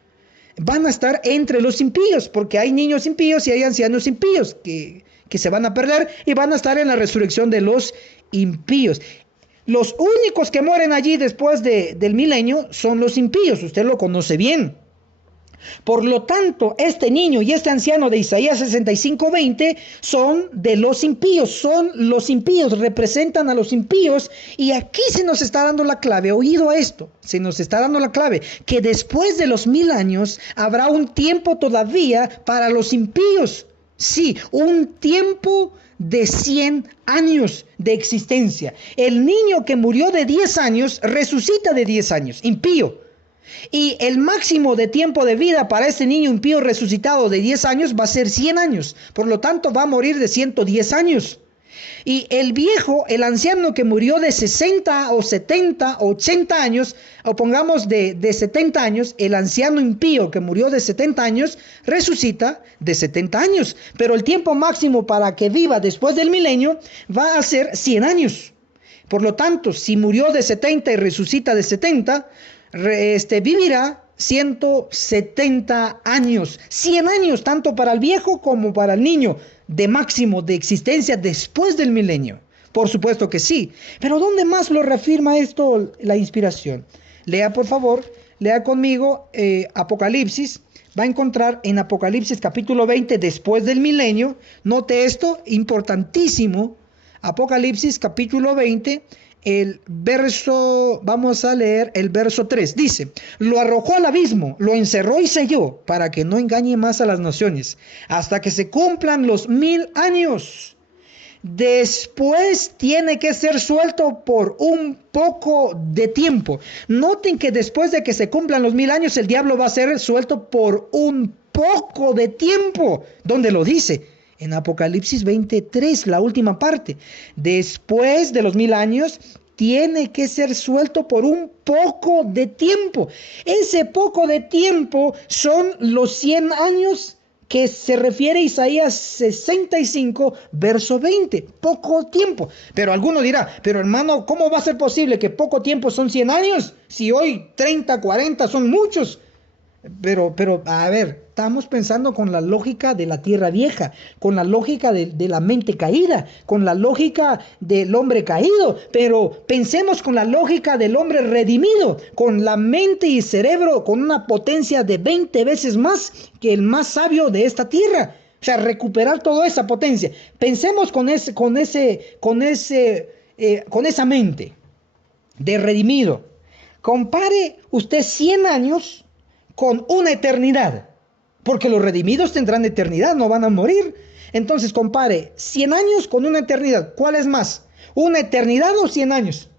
Van a estar entre los impíos, porque hay niños impíos y hay ancianos impíos que se van a perder y van a estar en la resurrección de los impíos. Los únicos que mueren allí después del milenio son los impíos, usted lo conoce bien. Por lo tanto, este niño y este anciano de Isaías 65, 20 son de los impíos, representan a los impíos. Y aquí se nos está dando la clave, oído a esto, se nos está dando la clave, que después de los 1000 años habrá un tiempo todavía para los impíos. Sí, un tiempo de 100 años de existencia. El niño que murió de 10 años resucita de 10 años, impío. Y el máximo de tiempo de vida para este niño impío resucitado de 10 años va a ser 100 años. Por lo tanto, va a morir de 110 años. Y el viejo, el anciano que murió de 60 o 70 o 80 años, o pongamos de 70 años, el anciano impío que murió de 70 años, resucita de 70 años. Pero el tiempo máximo para que viva después del milenio va a ser 100 años. Por lo tanto, si murió de 70 y resucita de 70, vivirá 170 años, 100 años, tanto para el viejo como para el niño, de máximo de existencia después del milenio. Por supuesto que sí, pero ¿dónde más lo reafirma esto la inspiración? Lea por favor, lea conmigo Apocalipsis, va a encontrar en Apocalipsis capítulo 20 después del milenio, note esto, importantísimo, Apocalipsis capítulo 20, vamos a leer el verso 3, dice, lo arrojó al abismo, lo encerró y selló, para que no engañe más a las naciones, hasta que se cumplan los 1000 años. Después tiene que ser suelto por un poco de tiempo. Noten que después de que se cumplan los 1000 años, el diablo va a ser suelto por un poco de tiempo. ¿Dónde lo dice? En Apocalipsis 23, la última parte. Después de los 1000 años, tiene que ser suelto por un poco de tiempo. Ese poco de tiempo son los 100 años que se refiere a Isaías 65, verso 20. Poco tiempo. Pero alguno dirá, pero hermano, ¿cómo va a ser posible que poco tiempo son 100 años? Si hoy 30, 40 son muchos. Pero, a ver, estamos pensando con la lógica de la tierra vieja, con la lógica de la mente caída, con la lógica del hombre caído, pero pensemos con la lógica del hombre redimido, con la mente y cerebro, con una potencia de 20 veces más que el más sabio de esta tierra. O sea, recuperar toda esa potencia. Pensemos con esa mente de redimido. Compare usted 100 años con una eternidad, porque los redimidos tendrán eternidad, no van a morir. Entonces compare 100 años con una eternidad. ¿Cuál es más? ¿Una eternidad o 100 años?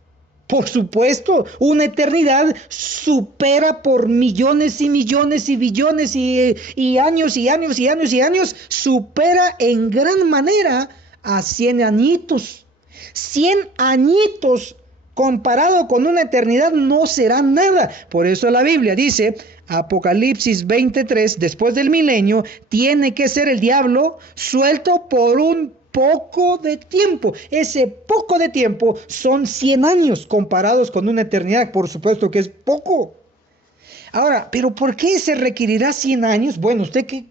Por supuesto, una eternidad supera por millones y millones y billones y años y años y años y años, supera en gran manera a 100 añitos. 100 añitos comparado con una eternidad no será nada. Por eso la Biblia dice, Apocalipsis 23, después del milenio, tiene que ser el diablo suelto por un poco de tiempo. Ese poco de tiempo son 100 años comparados con una eternidad. Por supuesto que es poco. Ahora, ¿pero por qué se requerirá 100 años? Bueno, ¿usted qué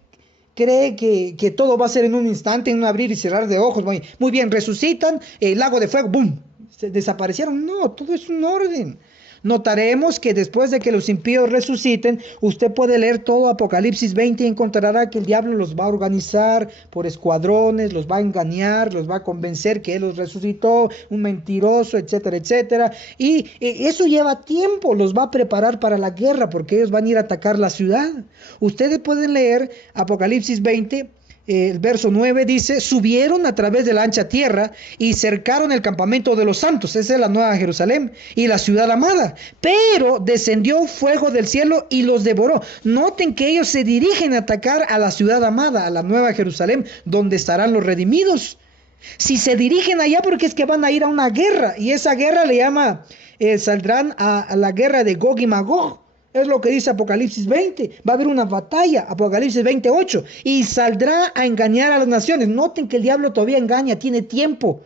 cree que todo va a ser en un instante, en un abrir y cerrar de ojos? Muy bien, resucitan, el lago de fuego, ¡boom!, se desaparecieron. No, todo es un orden. Notaremos que después de que los impíos resuciten, usted puede leer todo Apocalipsis 20 y encontrará que el diablo los va a organizar por escuadrones, los va a engañar, los va a convencer que él los resucitó, un mentiroso, etcétera, etcétera. Y eso lleva tiempo, los va a preparar para la guerra porque ellos van a ir a atacar la ciudad. Ustedes pueden leer Apocalipsis 20. El verso 9 dice, subieron a través de la ancha tierra y cercaron el campamento de los santos, esa es la Nueva Jerusalén, y la ciudad amada, pero descendió fuego del cielo y los devoró. Noten que ellos se dirigen a atacar a la ciudad amada, a la Nueva Jerusalén, donde estarán los redimidos. Si se dirigen allá porque es que van a ir a una guerra, y esa guerra le llama, saldrán a la guerra de Gog y Magog. Es lo que dice Apocalipsis 20. Va a haber una batalla, Apocalipsis 28. Y saldrá a engañar a las naciones. Noten que el diablo todavía engaña, tiene tiempo.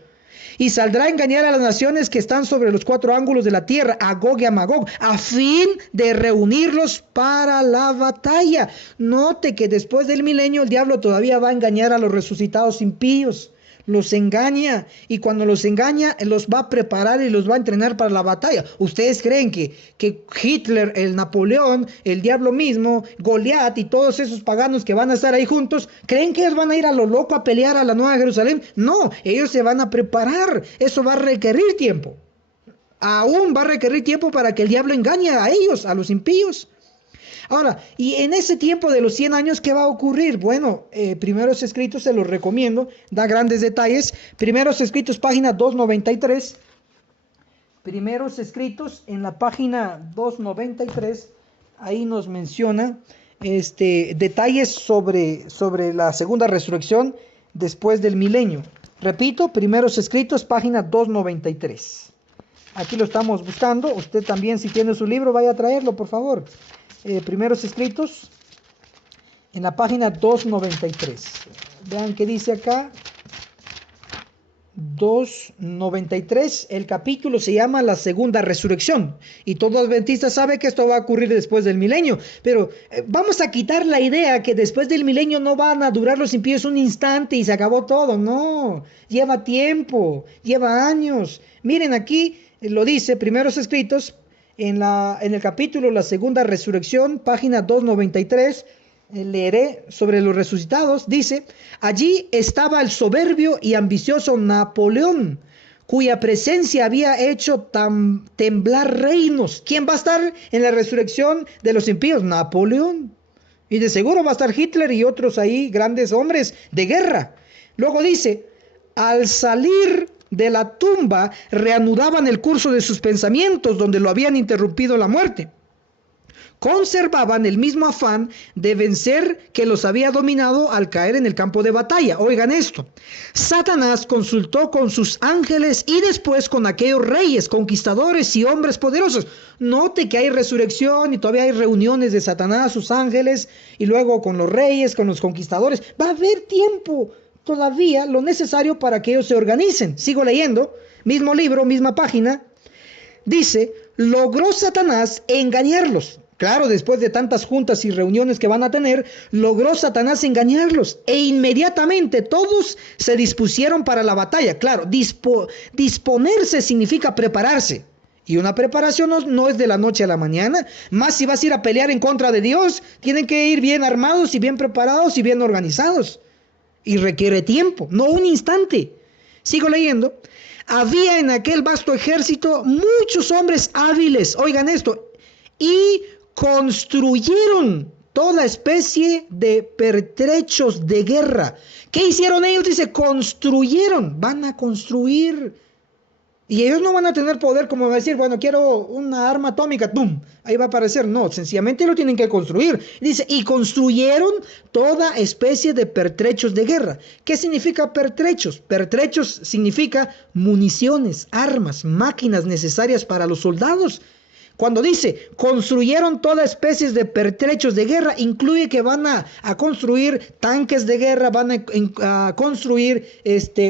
Y saldrá a engañar a las naciones que están sobre los 4 ángulos de la tierra, a Gog y a Magog, a fin de reunirlos para la batalla. Note que después del milenio el diablo todavía va a engañar a los resucitados impíos. Los engaña, y cuando los engaña los va a preparar y los va a entrenar para la batalla. ¿Ustedes creen que Hitler, el Napoleón, el diablo mismo, Goliat y todos esos paganos que van a estar ahí juntos, creen que ellos van a ir a lo loco a pelear a la Nueva Jerusalén? No, ellos se van a preparar. Eso va a requerir tiempo. Aún va a requerir tiempo para que el diablo engañe a ellos, a los impíos. Ahora, y en ese tiempo de los 100 años, ¿qué va a ocurrir? Bueno, Primeros Escritos se los recomiendo, da grandes detalles. Primeros Escritos, página 293. Primeros Escritos, en la página 293, ahí nos menciona detalles sobre la segunda resurrección después del milenio. Repito, Primeros Escritos, página 293. Aquí lo estamos buscando. Usted también, si tiene su libro, vaya a traerlo, por favor. Primeros Escritos, en la página 293. Vean qué dice acá. 293. El capítulo se llama La Segunda Resurrección. Y todo adventista sabe que esto va a ocurrir después del milenio. Pero vamos a quitar la idea que después del milenio no van a durar los impíos un instante y se acabó todo. No, lleva tiempo, lleva años. Miren, aquí lo dice Primeros Escritos. En el capítulo La Segunda Resurrección, página 293, leeré sobre los resucitados. Dice, allí estaba el soberbio y ambicioso Napoleón, cuya presencia había hecho temblar reinos. ¿Quién va a estar en la resurrección de los impíos? Napoleón. Y de seguro va a estar Hitler y otros ahí grandes hombres de guerra. Luego dice, al salir de la tumba reanudaban el curso de sus pensamientos donde lo habían interrumpido la muerte. conservaban el mismo afán de vencer que los había dominado al caer en el campo de batalla. Oigan esto, Satanás consultó con sus ángeles y después con aquellos reyes, conquistadores y hombres poderosos. Note que hay resurrección y todavía hay reuniones de Satanás, sus ángeles, y luego con los reyes, con los conquistadores. Va a haber tiempo todavía, lo necesario para que ellos se organicen. Sigo leyendo, mismo libro, misma página. Dice, logró Satanás engañarlos. Claro, después de tantas juntas y reuniones que van a tener, logró Satanás engañarlos. E inmediatamente todos se dispusieron para la batalla. Claro, disponerse significa prepararse. Y una preparación no es de la noche a la mañana. Más si vas a ir a pelear en contra de Dios, tienen que ir bien armados y bien preparados y bien organizados. Y requiere tiempo, no un instante. Sigo leyendo. Había en aquel vasto ejército muchos hombres hábiles, oigan esto, y construyeron toda especie de pertrechos de guerra. ¿Qué hicieron ellos? Dice, construyeron, van a construir. Y ellos no van a tener poder como decir, bueno, quiero una arma atómica, ¡pum! Ahí va a aparecer. No, sencillamente lo tienen que construir. Dice, y construyeron toda especie de pertrechos de guerra. ¿Qué significa pertrechos? Pertrechos significa municiones, armas, máquinas necesarias para los soldados. Cuando dice, construyeron toda especie de pertrechos de guerra, incluye que van a construir tanques de guerra, van a construir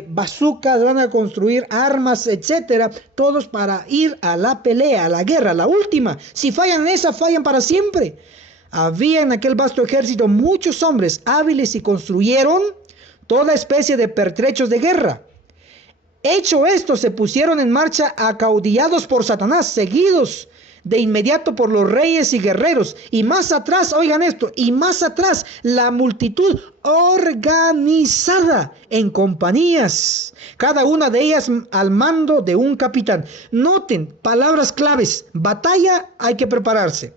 bazucas, van a construir armas, etcétera, todos para ir a la pelea, a la guerra, la última. Si fallan en esa, fallan para siempre. Había en aquel vasto ejército muchos hombres hábiles y construyeron toda especie de pertrechos de guerra. Hecho esto, se pusieron en marcha acaudillados por Satanás, seguidos de inmediato por los reyes y guerreros, y más atrás, oigan esto, y más atrás la multitud organizada en compañías, cada una de ellas al mando de un capitán. Noten, palabras claves, batalla, hay que prepararse.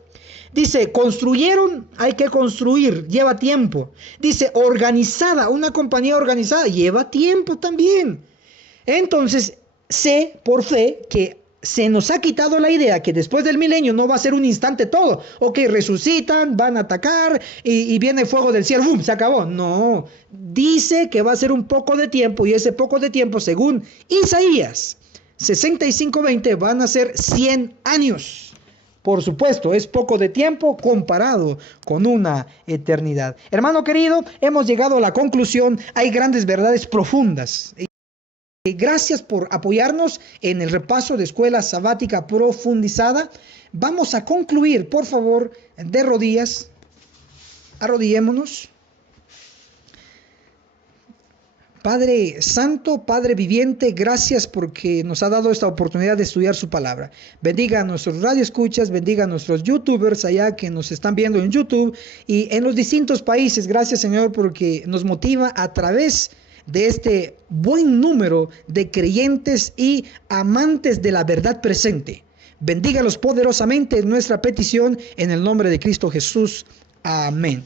Dice, construyeron, hay que construir, lleva tiempo. Dice, organizada, una compañía organizada, lleva tiempo también. Entonces, sé por fe que se nos ha quitado la idea que después del milenio no va a ser un instante todo. Ok, resucitan, van a atacar y viene el fuego del cielo, ¡bum!, se acabó. No, dice que va a ser un poco de tiempo, y ese poco de tiempo, según Isaías 65:20, van a ser 100 años. Por supuesto, es poco de tiempo comparado con una eternidad. Hermano querido, hemos llegado a la conclusión. Hay grandes verdades profundas. Gracias por apoyarnos en el repaso de Escuela Sabática Profundizada. Vamos a concluir, por favor, de rodillas. Arrodillémonos. Padre Santo, Padre Viviente, gracias porque nos ha dado esta oportunidad de estudiar su palabra. Bendiga a nuestros radioescuchas, bendiga a nuestros youtubers allá que nos están viendo en YouTube y en los distintos países. Gracias, Señor, porque nos motiva a través de este buen número de creyentes y amantes de la verdad presente. Bendígalos poderosamente, en nuestra petición, en el nombre de Cristo Jesús. Amén.